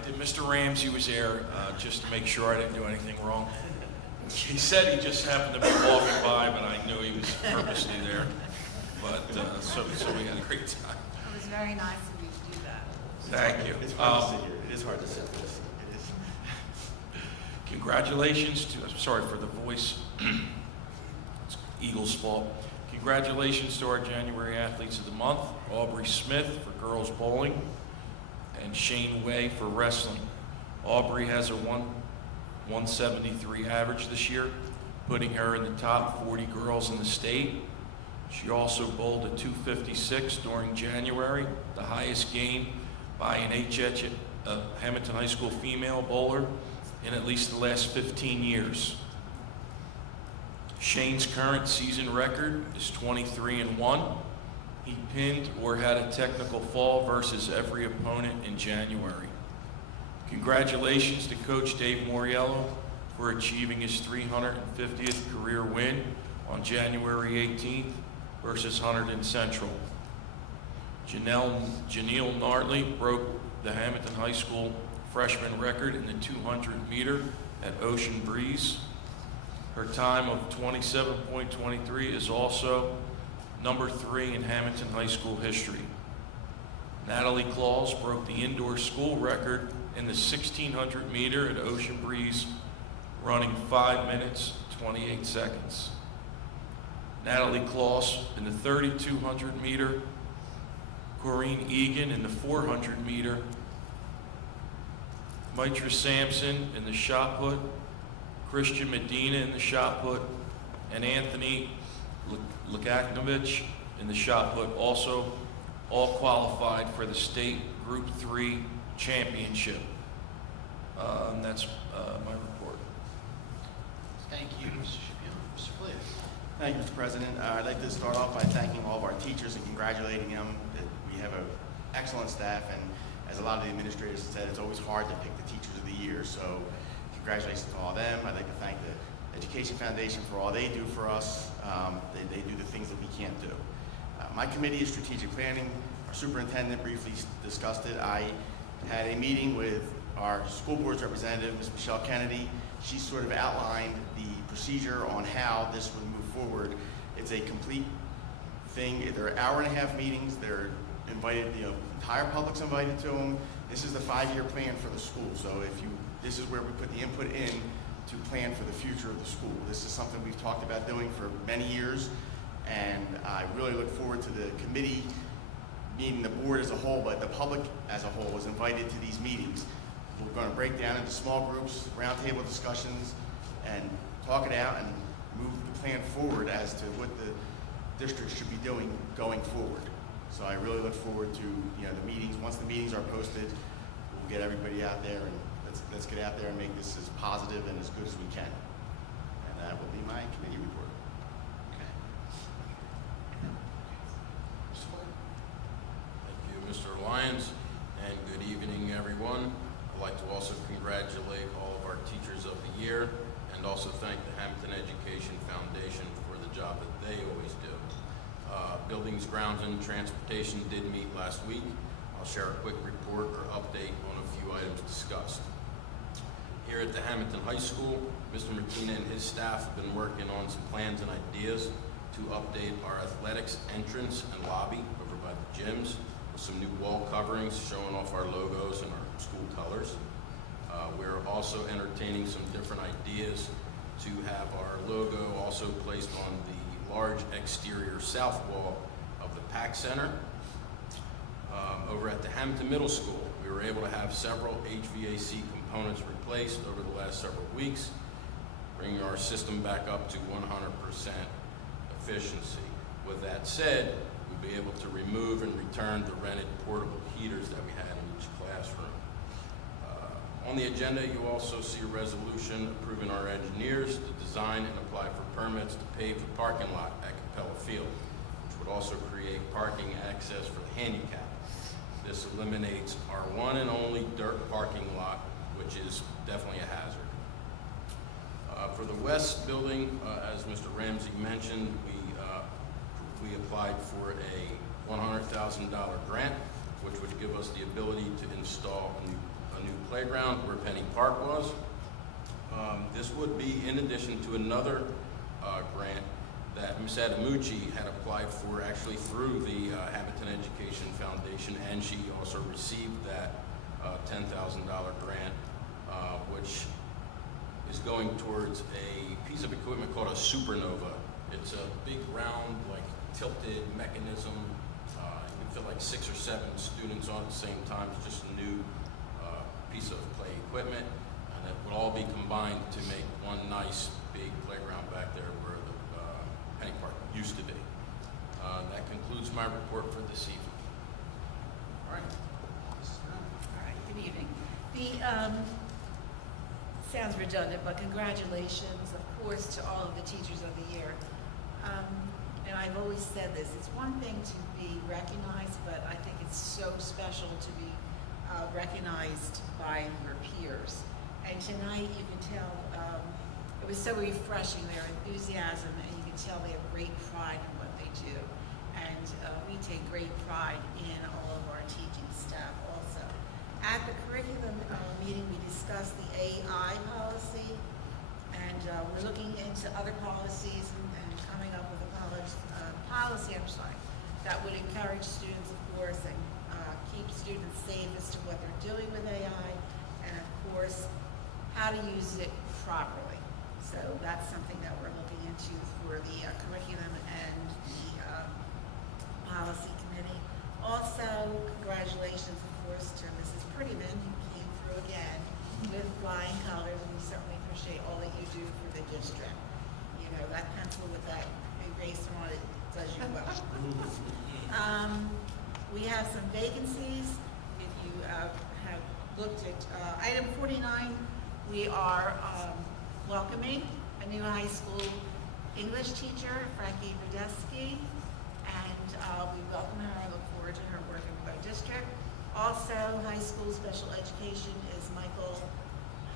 did. Mr. Ramsey was there just to make sure I didn't do anything wrong. He said he just happened to be walking by, but I knew he was purposely there. But so we had a great time. It was very nice of you to do that. Thank you. It's hard to sit here. It is hard to sit this. It is. Congratulations to, I'm sorry for the voice, it's Eagles' fault. Congratulations to our January Athletes of the Month, Aubrey Smith for girls bowling and Shane Way for wrestling. Aubrey has a 173 average this year, putting her in the top 40 girls in the state. She also bowled a 256 during January, the highest gain by an Hammonton High School female bowler in at least the last 15 years. Shane's current season record is 23-1. He pinned or had a technical fall versus every opponent in January. Congratulations to Coach Dave Moriello for achieving his 350th career win on January 18th versus Hunterdon Central. Janelle Nartley broke the Hammonton High School freshman record in the 200 meter at Ocean Breeze. Her time of 27.23 is also number 3 in Hammonton High School history. Natalie Claus broke the indoor school record in the 1600 meter at Ocean Breeze, running 5 minutes, 28 seconds. Natalie Claus in the 3200 meter, Corrine Egan in the 400 meter, Mitra Sampson in the shot put, Christian Medina in the shot put, and Anthony Lukaknovich in the shot put, also all qualified for the state Group 3 championship. And that's my report. Thank you, Mr. Shapiro. Mr. Flynn. Thank you, Mr. President. I'd like to start off by thanking all of our teachers and congratulating them. That we have an excellent staff, and as a lot of the administrators have said, it's always hard to pick the teachers of the year. So congratulations to all of them. I'd like to thank the Education Foundation for all they do for us. They do the things that we can't do. My committee is strategic planning. Our superintendent briefly discussed it. I had a meeting with our school board's representative, Ms. Michelle Kennedy. She sort of outlined the procedure on how this would move forward. It's a complete thing. There are hour-and-a-half meetings. They're invited, the entire public's invited to them. This is the 5-year plan for the school. So this is where we put the input in to plan for the future of the school. This is something we've talked about doing for many years, and I really look forward to the committee, meaning the board as a whole, but the public as a whole was invited to these meetings. We're going to break down into small groups, roundtable discussions, and talk it out and move the plan forward as to what the district should be doing going forward. So I really look forward to the meetings. Once the meetings are posted, we'll get everybody out there, and let's get out there and make this as positive and as good as we can. And that will be my committee report. Okay. Thank you, Mr. Lyons, and good evening, everyone. I'd like to also congratulate all of our teachers of the year and also thank the Hammonton Education Foundation for the job that they always do. Buildings, Grounds, and Transportation did meet last week. I'll share a quick report or update on a few items discussed. Here at the Hammonton High School, Mr. Martina and his staff have been working on some plans and ideas to update our athletics entrance and lobby over by the gyms with some new wall coverings showing off our logos and our school colors. We're also entertaining some different ideas to have our logo also placed on the large exterior south wall of the PAC Center. Over at the Hammonton Middle School, we were able to have several HVAC components replaced over the last several weeks, bringing our system back up to 100% efficiency. With that said, we'll be able to remove and return the rented portable heaters that we had in each classroom. On the agenda, you also see a resolution approving our engineers to design and apply for permits to pave the parking lot at Capella Field, which would also create parking access for the handicapped. This eliminates our one and only dirt parking lot, which is definitely a hazard. For the West Building, as Mr. Ramsey mentioned, we applied for a $100,000 grant, which would give us the ability to install a new playground where Penny Park was. This would be in addition to another grant that Ms. Adamucci had applied for actually through the Hammonton Education Foundation, and she also received that $10,000 grant, which is going towards a piece of equipment called a supernova. It's a big round, like tilted mechanism. You can fit like 6 or 7 students on at the same time. It's just a new piece of play equipment, and it would all be combined to make one nice big playground back there where the Penny Park used to be. That concludes my report for this evening. All right. All right, good evening. Sounds redundant, but congratulations, of course, to all of the teachers of the year. And I've always said this, it's one thing to be recognized, but I think it's so special to be recognized by your peers. And tonight, you can tell, it was so refreshing, their enthusiasm, and you can tell they have great pride in what they do. And we take great pride in all of our teaching staff also. At the curriculum meeting, we discussed the AI policy, and we're looking into other policies and coming up with a policy, that would encourage students, of course, and keep students safe as to what they're doing with AI, and of course, how to use it properly. So that's something that we're looking into for the curriculum and the policy committee. Also, congratulations, of course, to Mrs. Prettyman, who came through again with flying colors, and we certainly appreciate all that you do for the district. You know, that pencil with that eraser on it does you well. We have some vacancies. If you have looked at item 49, we are welcoming a new high school English teacher, Frankie Radesky, and we welcome her and look forward to her working with our district. Also, high school special education is Michael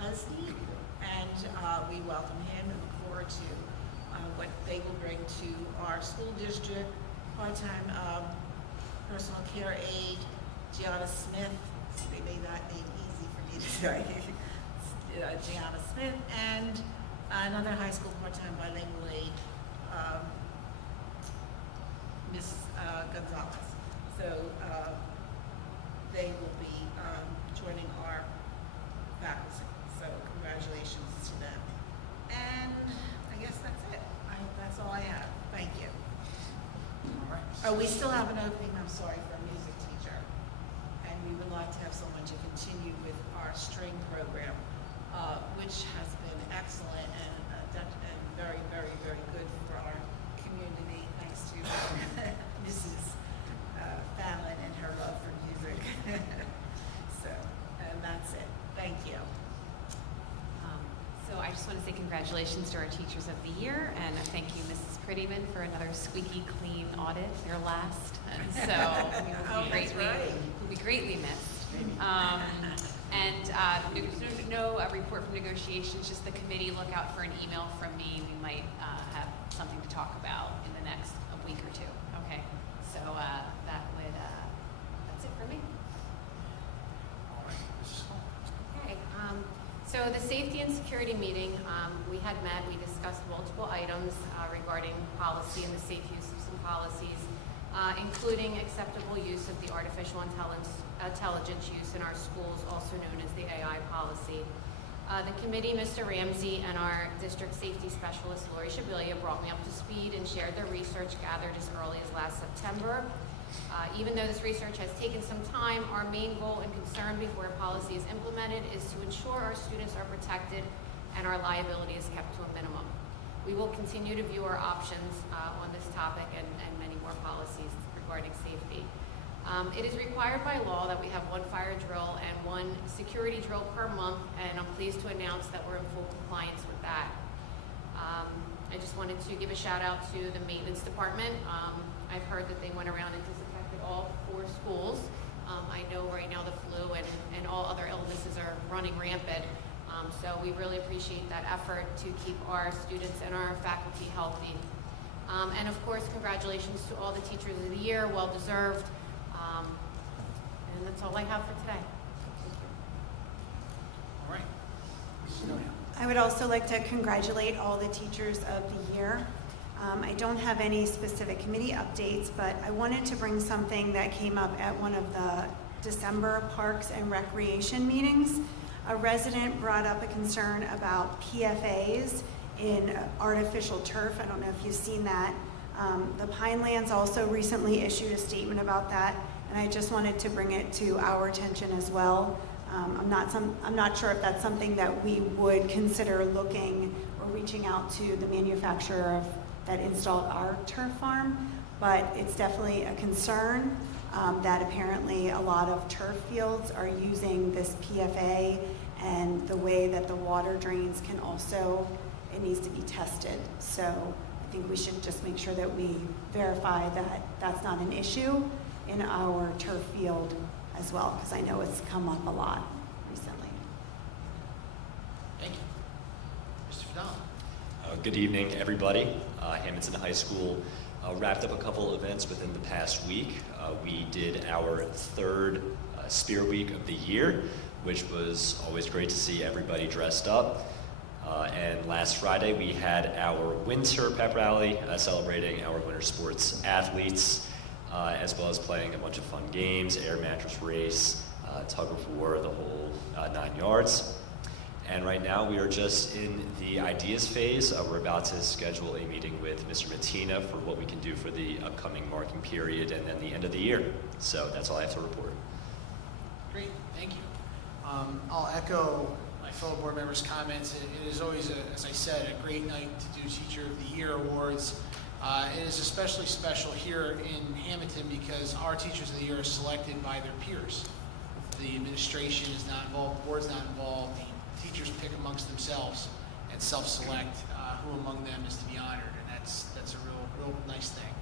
Husney, and we welcome him and look forward to what they will bring to our school district. Part-time personal care aide, Gianna Smith. They made that name easy for me to say. Gianna Smith, and another high school part-time bilingual aide, Miss Gonzalez. So they will be joining our faculty. So congratulations to them. And I guess that's it. That's all I have. Thank you. All right. Oh, we still have an opening, I'm sorry, for a music teacher. And we would like to have someone to continue with our string program, which has been excellent and very, very, very good for our community, thanks to Mrs. Fallon and her love for music. So, and that's it. Thank you. So I just want to say congratulations to our Teachers of the Year, and thank you, Mrs. Prettyman, for another squeaky clean audit, your last. And so you'll be greatly missed. No report from negotiations, just the committee. Look out for an email from me. We might have something to talk about in the next week or two. Okay, so that's it for me. All right. Mrs. Hall. Okay, so the safety and security meeting, we had met, we discussed multiple items regarding policy and the safe use of some policies, including acceptable use of the artificial intelligence use in our schools, also known as the AI policy. The committee, Mr. Ramsey, and our district safety specialist, Lori Shabilia, brought me up to speed and shared their research gathered as early as last September. Even though this research has taken some time, our main goal and concern before a policy is implemented is to ensure our students are protected and our liability is kept to a minimum. We will continue to view our options on this topic and many more policies regarding safety. It is required by law that we have one fire drill and one security drill per month, and I'm pleased to announce that we're in full compliance with that. I just wanted to give a shout out to the maintenance department. I've heard that they went around and disinfected all 4 schools. I know right now the flu and all other illnesses are running rampant. So we really appreciate that effort to keep our students and our faculty healthy. And of course, congratulations to all the Teachers of the Year, well deserved. And that's all I have for today. All right. Mrs. Noel. I would also like to congratulate all the Teachers of the Year. I don't have any specific committee updates, but I wanted to bring something that came up at one of the December Parks and Recreation meetings. A resident brought up a concern about PFAs in artificial turf. I don't know if you've seen that. The Pinelands also recently issued a statement about that, and I just wanted to bring it to our attention as well. I'm not sure if that's something that we would consider looking or reaching out to the manufacturer that installed our turf farm, but it's definitely a concern that apparently a lot of turf fields are using this PFA, and the way that the water drains can also, it needs to be tested. So I think we should just make sure that we verify that that's not an issue in our turf field as well, because I know it's come up a lot recently. Thank you. Mr. Fidel. Good evening, everybody. Hammonton High School wrapped up a couple events within the past week. We did our 3rd Spear Week of the year, which was always great to see everybody dressed up. And last Friday, we had our winter pep rally celebrating our winter sports athletes, as well as playing a bunch of fun games, air mattress race, tug of war, the whole 9 yards. And right now we are just in the ideas phase. We're about to schedule a meeting with Mr. Mattina for what we can do for the upcoming marking period and then the end of the year. So that's all I have to report. Great, thank you. I'll echo my fellow board members' comments. It is always, as I said, a great night to do Teacher of the Year awards. It is especially special here in Hammonton because our Teachers of the Year are selected by their peers. The administration is not involved, the board's not involved. The teachers pick amongst themselves and self-select who among them is to be honored, and that's a real nice thing.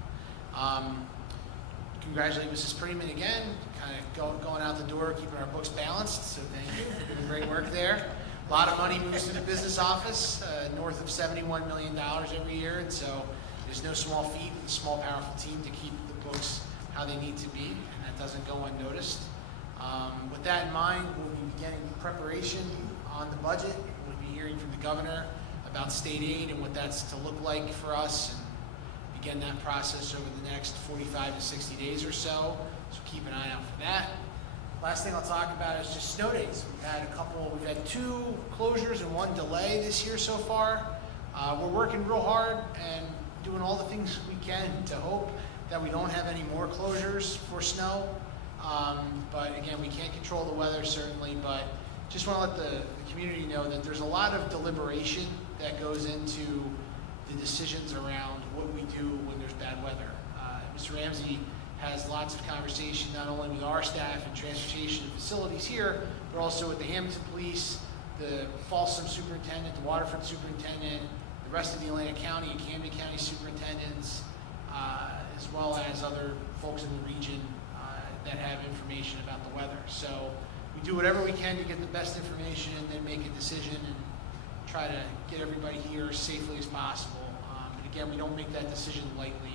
Congratulate Mrs. Prettyman again, kind of going out the door, keeping our books balanced, so thank you for doing great work there. A lot of money moves to the business office, north of $71 million every year, and so there's no small feat and a small, powerful team to keep the books how they need to be, and that doesn't go unnoticed. With that in mind, we'll be beginning preparation on the budget. We'll be hearing from the governor about state aid and what that's to look like for us, and begin that process over the next 45 to 60 days or so. So keep an eye out for that. Last thing I'll talk about is just snow days. We've had 2 closures and 1 delay this year so far. We're working real hard and doing all the things we can to hope that we don't have any more closures for snow. But again, we can't control the weather certainly, but just want to let the community know that there's a lot of deliberation that goes into the decisions around what we do when there's bad weather. Mr. Ramsey has lots of conversation not only with our staff and transportation and facilities here, but also with the Hammonton Police, the Folsom Superintendent, the Waterfront Superintendent, the rest of the Atlantic County and Camden County Superintendents, as well as other folks in the region that have information about the weather. So we do whatever we can to get the best information and then make a decision and try to get everybody here as safely as possible. But again, we don't make that decision lightly,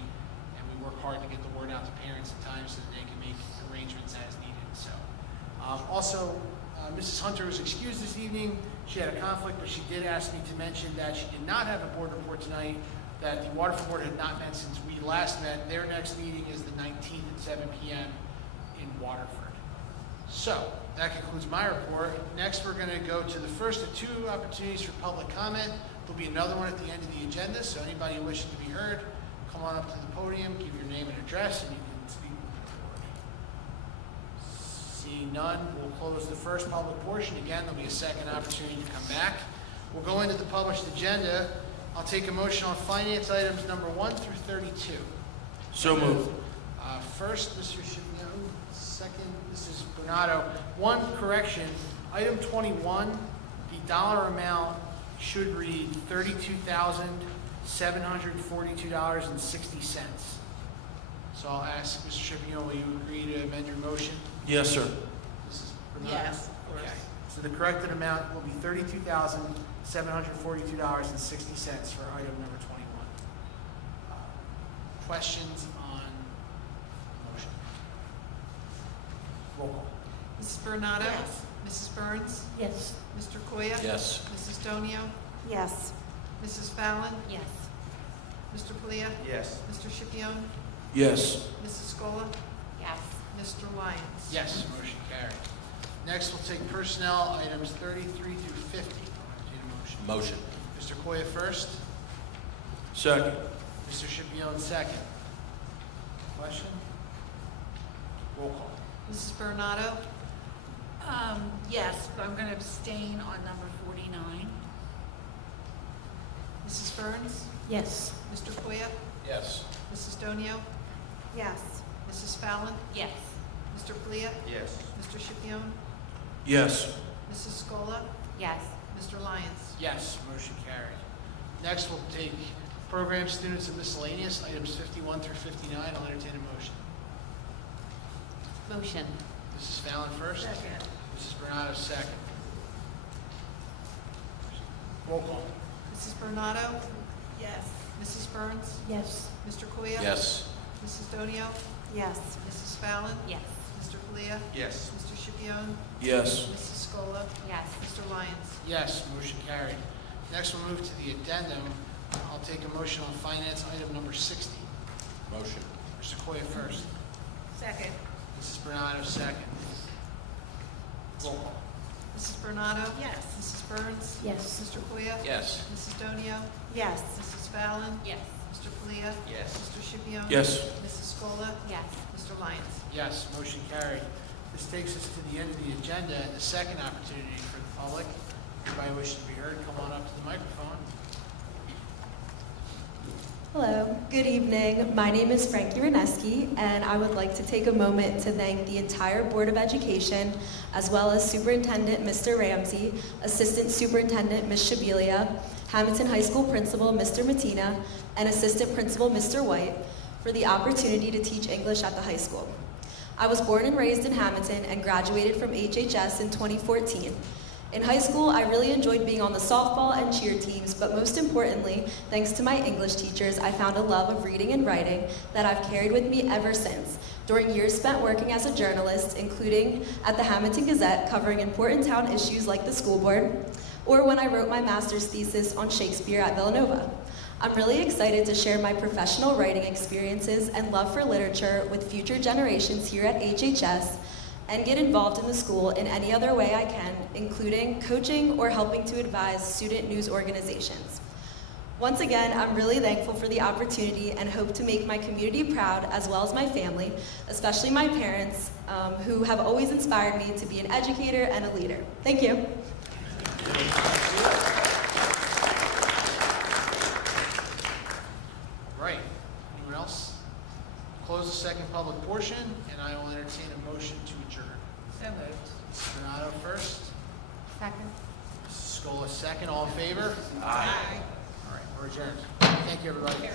and we work hard to get the word out to parents at times so that they can make arrangements as needed. So also, Mrs. Hunter was excused this evening. She had a conflict, but she did ask me to mention that she did not have a board report tonight, that the Waterfront Board had not met since we last met. Their next meeting is the 19th at 7 p.m. in Waterford. So that concludes my report. Next, we're going to go to the first of 2 opportunities for public comment. There'll be another one at the end of the agenda, so anybody wishing to be heard, come on up to the podium, give your name and address, and you can speak with the board. Seeing none, we'll close the first public portion. Again, there'll be a second opportunity to come back. We'll go into the published agenda. I'll take a motion on finance items number 1 through 32. So moved. First, Mr. Chipion. Second, Mrs. Bernardo. One correction, item 21, the dollar amount should read $32,742.60. So I'll ask Mr. Chipion, will you agree to amend your motion? Yes, sir. Mrs. Bernardo? Yes, of course. Okay. So the corrected amount will be $32,742.60 for item number 21. Questions on the motion? Roll call. Mrs. Bernardo? Yes. Mrs. Burns? Yes. Mr. Koya? Yes. Mrs. Donio? Yes. Mrs. Fallon? Yes. Mr. Palia? Yes. Mr. Chipion? Yes. Mrs. Scola? Yes. Mr. Lyons? Yes, motion carried. Next, we'll take personnel items 33 through 50. I'll entertain a motion. Motion. Mr. Koya first. Second. Mr. Chipion second. Question? Roll call. Mrs. Bernardo? Yes, but I'm going to abstain on number 49. Mrs. Burns? Yes. Mr. Koya? Yes. Mrs. Donio? Yes. Mrs. Fallon? Yes. Mr. Palia? Yes. Mr. Chipion? Yes. Mrs. Scola? Yes. Mr. Lyons? Yes, motion carried. Next, we'll take program students and miscellaneous, items 51 through 59. I'll entertain a motion. Motion. Mrs. Fallon first. Second. Mrs. Bernardo second. Roll call. Mrs. Bernardo? Yes. Mrs. Burns? Yes. Mr. Koya? Yes. Mrs. Donio? Yes. Mrs. Fallon? Yes. Mr. Palia? Yes. Mr. Chipion? Yes. Mrs. Scola? Yes. Mr. Lyons? Yes, motion carried. Next, we'll move to the addendum. I'll take a motion on finance item number 60. Motion. Mr. Koya first. Second. Mrs. Bernardo second. Roll call. Mrs. Bernardo? Yes. Mrs. Burns? Yes. Mr. Koya? Yes. Mrs. Donio? Yes. Mrs. Fallon? Yes. Mr. Palia? Yes. Mr. Chipion? Yes. Mrs. Scola? Yes. Mr. Lyons? Yes, motion carried. This takes us to the end of the agenda and the second opportunity for the public. Anybody wishing to be heard, come on up to the microphone. Hello, good evening. My name is Frankie Reneski, and I would like to take a moment to thank the entire Board of Education, as well as Superintendent Mr. Ramsey, Assistant Superintendent Ms. Shabilia, Hammonton High School Principal Mr. Matina, and Assistant Principal Mr. White for the opportunity to teach English at the high school. I was born and raised in Hammonton and graduated from HHS in 2014. In high school, I really enjoyed being on the softball and cheer teams, but most importantly, thanks to my English teachers, I found a love of reading and writing that I've carried with me ever since. During years spent working as a journalist, including at the Hammonton Gazette, covering important town issues like the school board, or when I wrote my master's thesis on Shakespeare at Villanova. I'm really excited to share my professional writing experiences and love for literature with future generations here at HHS, and get involved in the school in any other way I can, including coaching or helping to advise student news organizations. Once again, I'm really thankful for the opportunity and hope to make my community proud, as well as my family, especially my parents, who have always inspired me to be an educator and a leader. Thank you. Right. Anyone else? Close the second public portion, and I will entertain a motion to adjourn. So moved. Mrs. Donato first. Second. Mrs. Scola second. All in favor? Aye. All right, we're adjourned. Thank you, everybody.